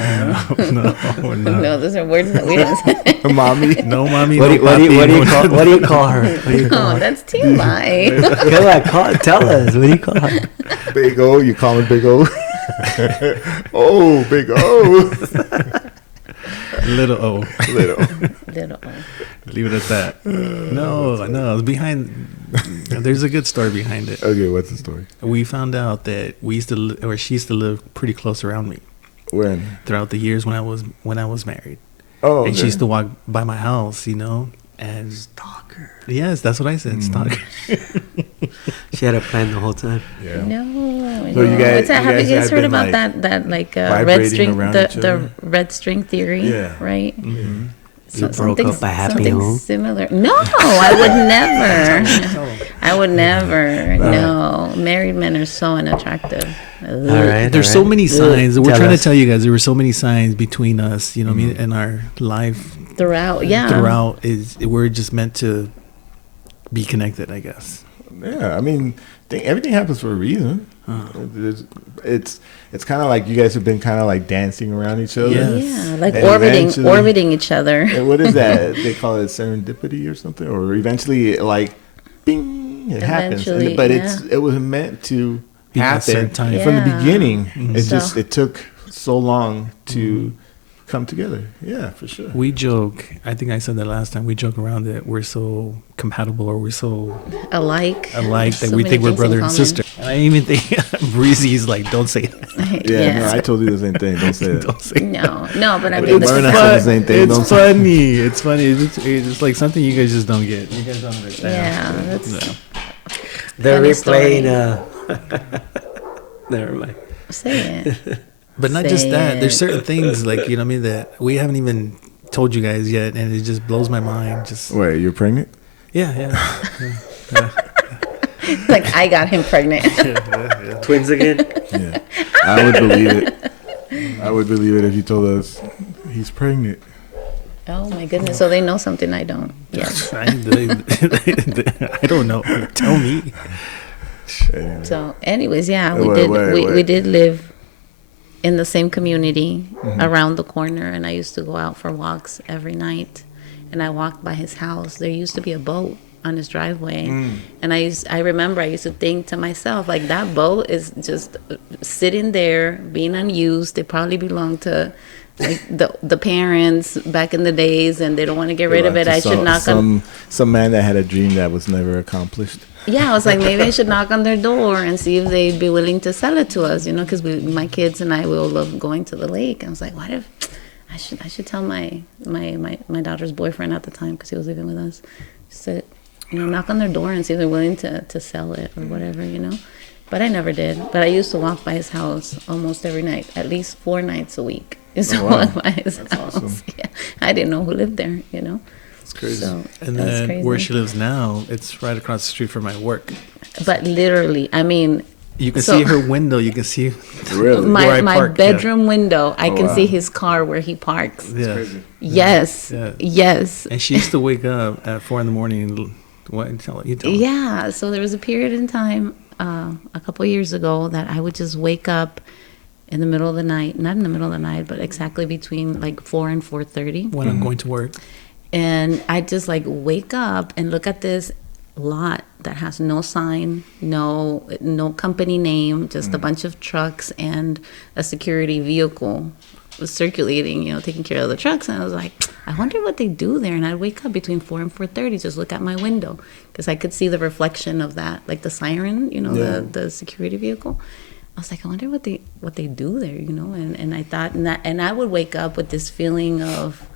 No. Those are words that we don't say. Mommy? No, mommy. What do no, you papi, what do you call her? What do you call Oh, her? that's TMI. Tell us. What do you call her? Big O? You call him Big O? Oh, Big O. Little O. Little. Little. Leave it at that. No. It's behind. There's a good story behind it. Okay, what's the story? We found out that she used to live pretty close around me When? throughout the years when I was married, Oh, and she used to walk by my house, and Stalker. Yes, that's what I said. Stalker. She had a plan the whole time. Yeah. No. So you guys- have you you guys guys have heard been, about like, that red vibrating string, around the each other? red string theory? Yeah. Right. Mm-hmm. You broke up a happy something home? similar. No, I would never. I would never. No, married men are so unattractive. All right. There's so many signs. We're Tell trying us. to tell you guys there were so many signs between us, you know what I mean, in our life Throughout, yeah. throughout is we're just meant to be connected, I guess. Yeah, I mean, everything happens for a reason. It's kind of like you guys have been kind of like dancing around each other. Yeah. Yeah, like And orbiting each other. And what is that? They call it serendipity or something, or eventually, like, bing, it happens. Eventually, But yeah. it was meant to Be at a happen certain time. from the Yeah. beginning. It So- just it took so long to come together. Yeah, for sure. We joke, I think I said that last time, we joke around that we're so compatible or we're so Alike. alike that So we many think we're things in brother and common. sister. And I even think Breezy's like, don't say that. Yeah, no, I told you the same thing. Don't say it. Don't say that. No, but I But mean, it's the fun. fact- the same thing, don't It's say- funny. It's funny. It's like something you guys just don't get. You guys don't understand. yeah, that's No. They're Funny replaying. story. Never mind. say it. But not Say just that. There's it. certain things like, you know what I mean, that we haven't even told you guys yet, and it just blows my mind. Just Wait, you're pregnant? yeah. Like I got him pregnant. Twins again? Yeah. I would believe it. I would believe it if you told us he's pregnant. Oh my goodness! So they know something I don't. Yes. I don't know. Tell me. Anyway. So, anyways, yeah, we Wait, did. wait, we wait. did live in the same community Mm-hmm. around the corner, and I used to go out for walks every night. And I walked by his house. There used to be a boat on his driveway, and I remember I used to think to myself, like, that boat is just sitting there being unused. It probably belonged to like the parents back in the days, and they don't want to get rid of it. I should knock on. Some man that had a dream that was never accomplished. Yeah, I was like, maybe I should knock on their door and see if they'd be willing to sell it to us, you know, because my kids and I will love going to the lake. I was like, what if I should tell my daughter's boyfriend at the time, because he was living with us, said, you know, knock on their door and see if they're willing to sell it or whatever, you know. But I never did. But I used to walk by his house almost every night, at least 4 nights a week. I used to walk by his house. awesome. Yeah, I didn't know who lived there, you know. It's crazy. So And that's then crazy. where she lives now, it's right across the street from my work. But literally, I mean, You can So- see her window. You can see. Really? Where I my park, yeah. bedroom window, I can wow. see his car where he parks. Yeah. Crazy. Yes. Yeah. Yes. And she used to wake up at 4 a.m. and what? You tell her. Yeah. So there was a period in time a couple of years ago that I would just wake up in the middle of the night, not in the middle of the night, but exactly between like 4 and 4:30. When I'm going to work. And I just like wake up and look at this lot that has no sign, no company name, just a bunch of trucks and a security vehicle circulating, you know, taking care of the trucks. And I was like, I wonder what they do there. And I'd wake up between 4 and 4:30, just look out my window, because I could see the reflection of that, like the siren, you know, the security vehicle. I was like, I wonder what they do there, you know. And I thought, and I would wake up with this feeling of,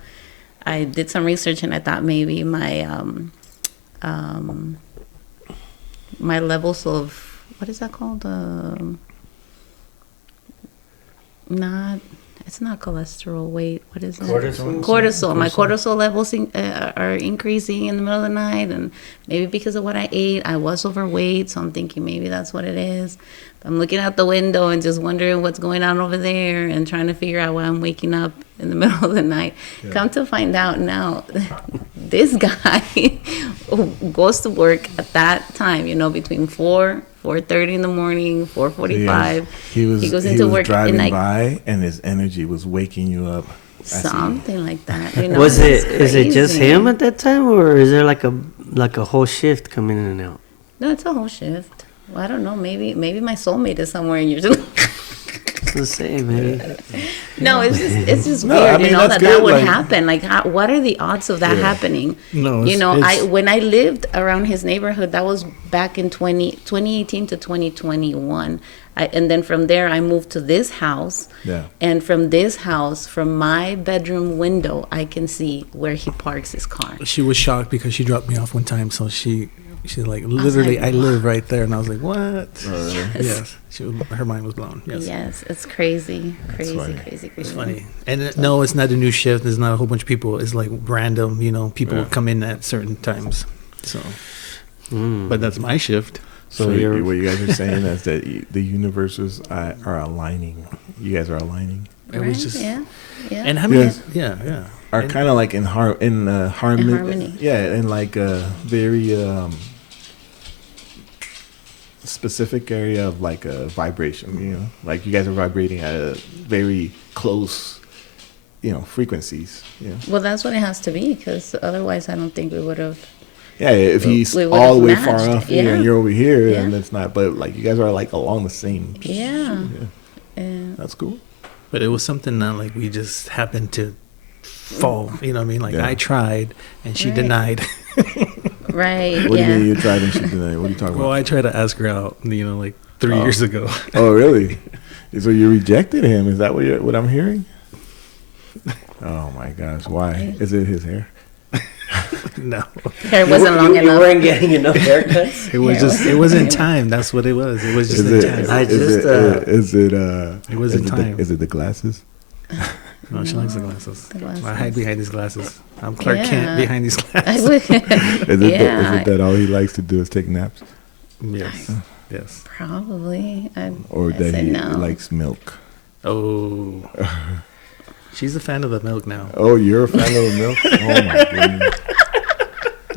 I did some research and I thought maybe my my levels of, what is that called? It's not cholesterol. Wait, what is it? Cortisol. My cortisol levels are increasing in the middle of the night, and maybe because of what I ate, I was overweight. So I'm thinking maybe that's what it is. But I'm looking out the window and just wondering what's going on over there, and trying to figure out why I'm waking up in the middle of the night. Yeah. Come to find out now, this guy goes to work at that time. You know, between 4:30 in the morning, 4:45. He goes into work driving and by, and his energy was waking you up. Something like that. You know, Was it? it's Is it just crazy. him at that time, or is there like a whole shift coming in and out? No, it's a whole shift. Well, I don't know. Maybe my soulmate is somewhere in your. It's the same, maybe. No, it's just No, weird, I mean, you know, that's that good, would like- happen. Like, what are the odds of that happening? No, You know, it's- when I lived around his neighborhood, that was back in 2018 to 2021. And then from there, I moved to this house. Yeah. And from this house, from my bedroom window, I can see where he parks his car. She was shocked because she dropped me off one time, so she She's like, literally, I live right there. And I was like, what? Yes. Yes. Her mind was blown. Yes. Yes, it's crazy. Crazy. It's funny. And no, it's not a new shift. There's not a whole bunch of people. It's like random, people will come in at certain times. So, but that's my shift. So what you guys are saying is that the universes are aligning. You guys are aligning. It was just yeah. And how many? Yes. Yeah. Are kind of like in harmony. harmony. Yeah, in like a very specific area of like a vibration. Like you guys are vibrating at a very close, frequencies. Well, that's what it has to be, because otherwise I don't think we would have. Yeah, if he's we all the way would've far matched. off here and Yeah. you're over here, Yeah. and it's not. But like you guys are like along the same. Yeah. That's cool. But it was something that like we just happened to fall. You know what I mean? Like Yeah. I tried and she Right. denied. Right. What do you yeah. mean you tried and she denied? What are you talking Well, about? I tried to ask her out, like 3 years ago. Oh, really? So you rejected him? Is that what I'm hearing? Oh my gosh! Why? Is it his hair? No, Hair wasn't long You enough. weren't getting enough haircuts. it was just it wasn't time. That's what it was. It was just in time. It was in time. Is it the glasses? No, she likes the glasses. The glasses. I hide behind these glasses. I'm Clark Yeah. Kent behind these I glasses. would, Is it yeah, that all he likes to do is take naps, Yes. probably. or I that said he no. likes milk? Oh, she's a fan of the milk now. Oh, you're a fan of the milk? Oh my goodness!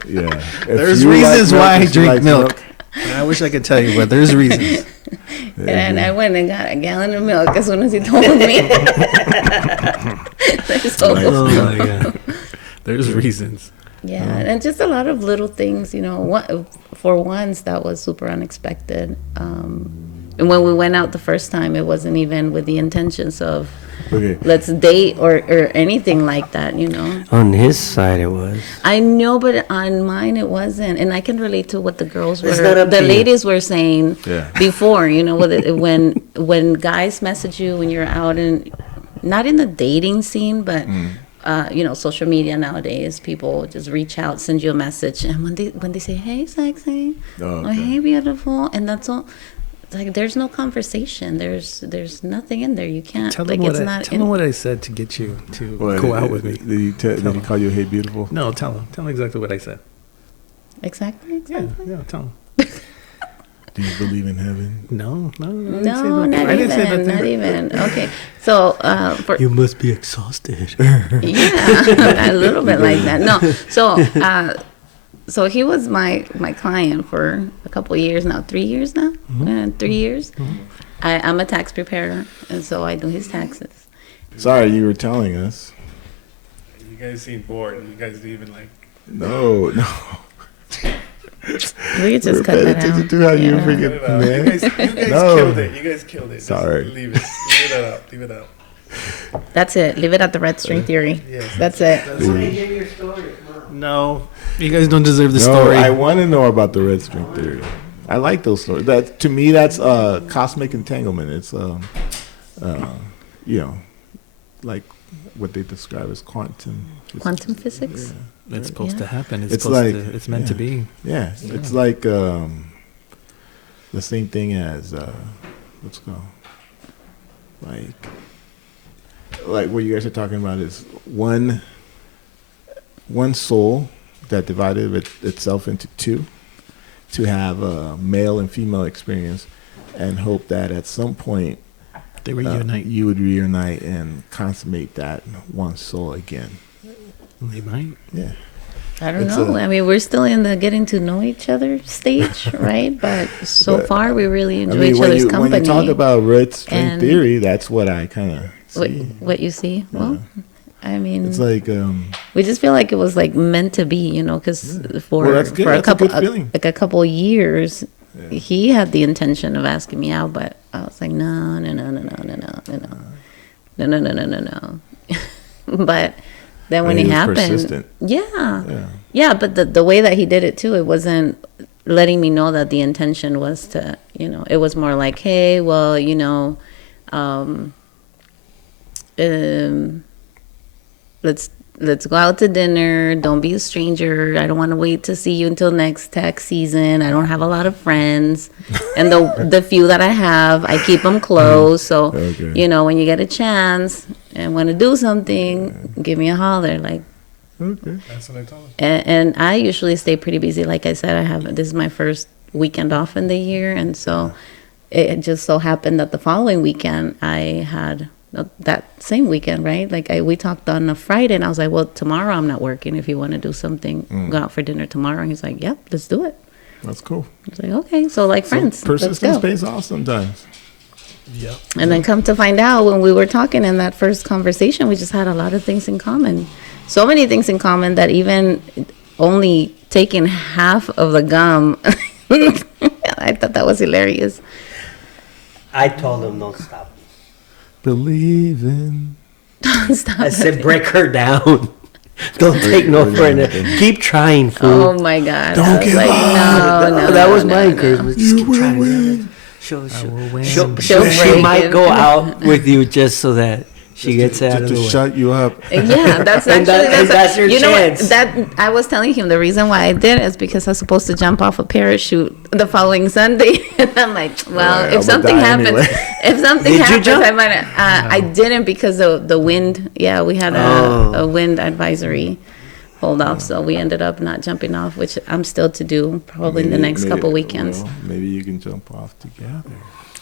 Yeah, If There's you like reasons milk why I and she drink likes milk. And I wish I could tell you, but there's reasons. And I went and got a gallon of milk as soon as he told me. So- Oh my god. There's reasons. Yeah, and just a lot of little things, for once that was super unexpected. And when we went out the first time, it wasn't even with the intentions of Okay. let's date or anything like that, On his side, it was. I know, but on mine it wasn't, and I can relate to what the girls It's not up the to you. ladies were saying Yeah. before. When guys message you when you're out and not in the dating scene, but social media nowadays, people just reach out, send you a message, and when they say, "Hey, sexy," Oh, or okay. "Hey, beautiful," and that's all. Like there's no conversation. There's nothing in there. You can't. Tell like them it's what not. tell them what I said to get you to What, go out with me. Did he call you "Hey, beautiful"? No, tell them. Tell them exactly what I said. Exactly. Yeah, tell them. Do you believe in heaven? No, I didn't say No, that. not I didn't say even. nothing. Not even. Okay, so for You must be exhausted. yeah, a little bit like that. No, so he was my client for a couple of years now, 3 years now, 3 years. I'm a tax preparer, and so I do his taxes. Sorry, you were telling us. You guys seem bored. You guys even like. No. We could just cut that out. To how you Yeah. freaking man. You guys No. killed it. You guys killed it. Just Sorry. leave it. Leave it out. Leave it out. That's it. Leave it at the red string theory. Yes. That's it. No, you guys don't deserve the No, story. I want to know about the red string theory. I like those stories. That to me, that's cosmic entanglement. It's like what they describe as quantum. Quantum physics. It's supposed to happen. It's supposed like- to, it's meant to be. Yeah, it's like the same thing as let's go. Like what you guys are talking about is one soul that divided itself into two to have a male and female experience, and hope that at some point They reunite. you would reunite and consummate that one soul again. They might. Yeah. I don't It's know. I mean, we're still in the getting to know each other stage, right? But so But, far, we really enjoy each when other's you company. talk about red string And- theory, that's what I kind of what, see. what you see? Well, I mean, It's like we just feel like it was like meant to be, because for Well, that's good. for a That's a couple good feeling. like a couple of years, he had the intention of asking me out, but I was like, no. But then when And it he was happened, persistent. yeah, but the way that he did it too, it wasn't letting me know that the intention was to, it was more like, hey, well, let's let's go out to dinner. Don't be a stranger. I don't want to wait to see you until next tax season. I don't have a lot of friends, and the few that I have, I keep them close. So you know, when you get a chance and want to do something, give me a holler. Like, Okay. That's what I told him. and I usually stay pretty busy. Like I said, this is my first weekend off in the year, and so it just so happened that the following weekend I had that same weekend, right? Like we talked on a Friday, and I was like, well, tomorrow I'm not working. If you want to do something, go out for dinner tomorrow. And he's like, yep, let's do it. That's cool. I was like, okay, so like friends, Persistence let's go. pays off sometimes. Yep. And then come to find out, when we were talking in that first conversation, we just had a lot of things in common. So many things in common that even only taking half of the gum, I thought that was hilarious. I told him don't stop. Believe in. Stop I it. said break her down. Don't take no for it. Keep trying, fool. Oh my God. Don't I was give like, up. no, that was no, my no. encouragement. Just keep trying. will win. She might go out with you just so that she gets out of to the way. shut you up. Yeah, that's And actually that's your you know chance. what, that I was telling him the reason why I did is because I was supposed to jump off a parachute the following Sunday, and I'm like, well, Right, if I'ma something die happens, anyway. if something Did you happens, jump? I might. I didn't because of the wind. Yeah, we had a wind advisory hold off, so we ended up not jumping off, which I'm still to do probably in the next couple weekends. Well, maybe you can jump off together.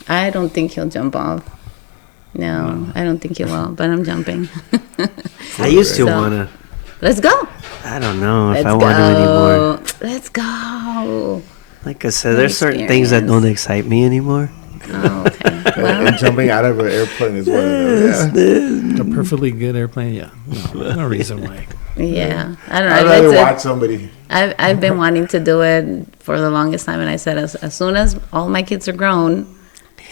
I don't think he'll jump off. No, I don't think he will, but I'm jumping. I used to So- want to. Let's go. I don't know if Let's I want to anymore. Let's go. Like I said, there's certain things that don't excite me anymore. Oh, okay. Well, And jumping out of an airplane is one of them. A perfectly good airplane, yeah. No reason why. yeah. I don't know. I'd rather watch somebody. I've been wanting to do it for the longest time, and I said as soon as all my kids are grown.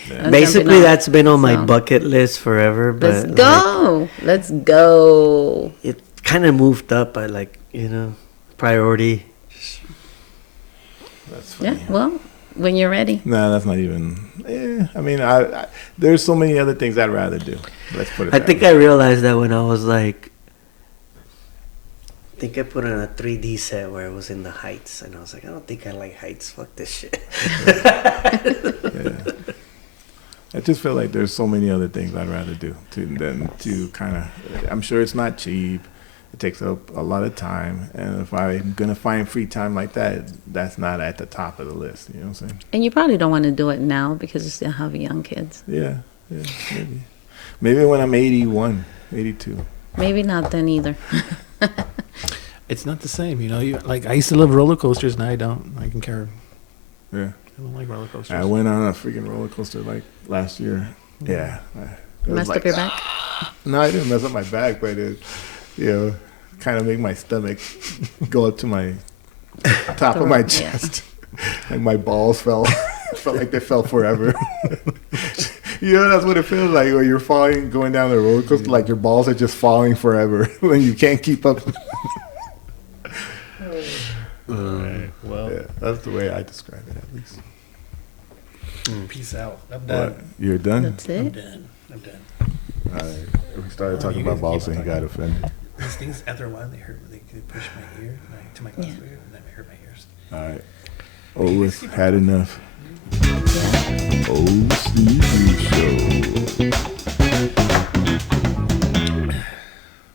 I'm Basically, jumping off. that's been on my So, bucket list forever. But Let's go. Let's go. It kind of moved up by priority. That's Yeah. funny. Well, when you're ready. No, that's not even. I mean, I there's so many other things I'd rather do. Let's put it. I that think way. I realized that when I was like, I think I put on a 3D set where it was in the heights, and I was like, I don't think I like heights. Fuck this shit. Yeah. I just feel like there's so many other things I'd rather do than to kind of. I'm sure it's not cheap. It takes up a lot of time, and if I'm gonna find free time like that, that's not at the top of the list. You know what I'm saying? And you probably don't want to do it now because you still have young kids. Yeah, maybe when I'm 81, 82. Maybe not then either. It's not the same, you know. I used to love roller coasters, now I don't. I can care. Yeah, I don't like roller coasters. I went on a freaking roller coaster like last year. Yeah, it was Messed like, up your back. No, I didn't mess up my back, but it, kind of made my stomach go up to my top of my Yeah. chest. Like my balls felt like they fell forever. That's what it feels like when you're falling, going down the roller coaster. Like your balls are just falling forever when you can't keep up. Well, Yeah, that's the way I describe it, at least. peace out. I'm What? done. You're done? That's I'm it. done. I'm done. All right. We started Oh, talking you about guys balls keep and on he got talking. offended. These things, after a while, they hurt. They push my ear to my glasses, and then they hurt my ears. All right. Olis had enough. Yeah. OCD Show.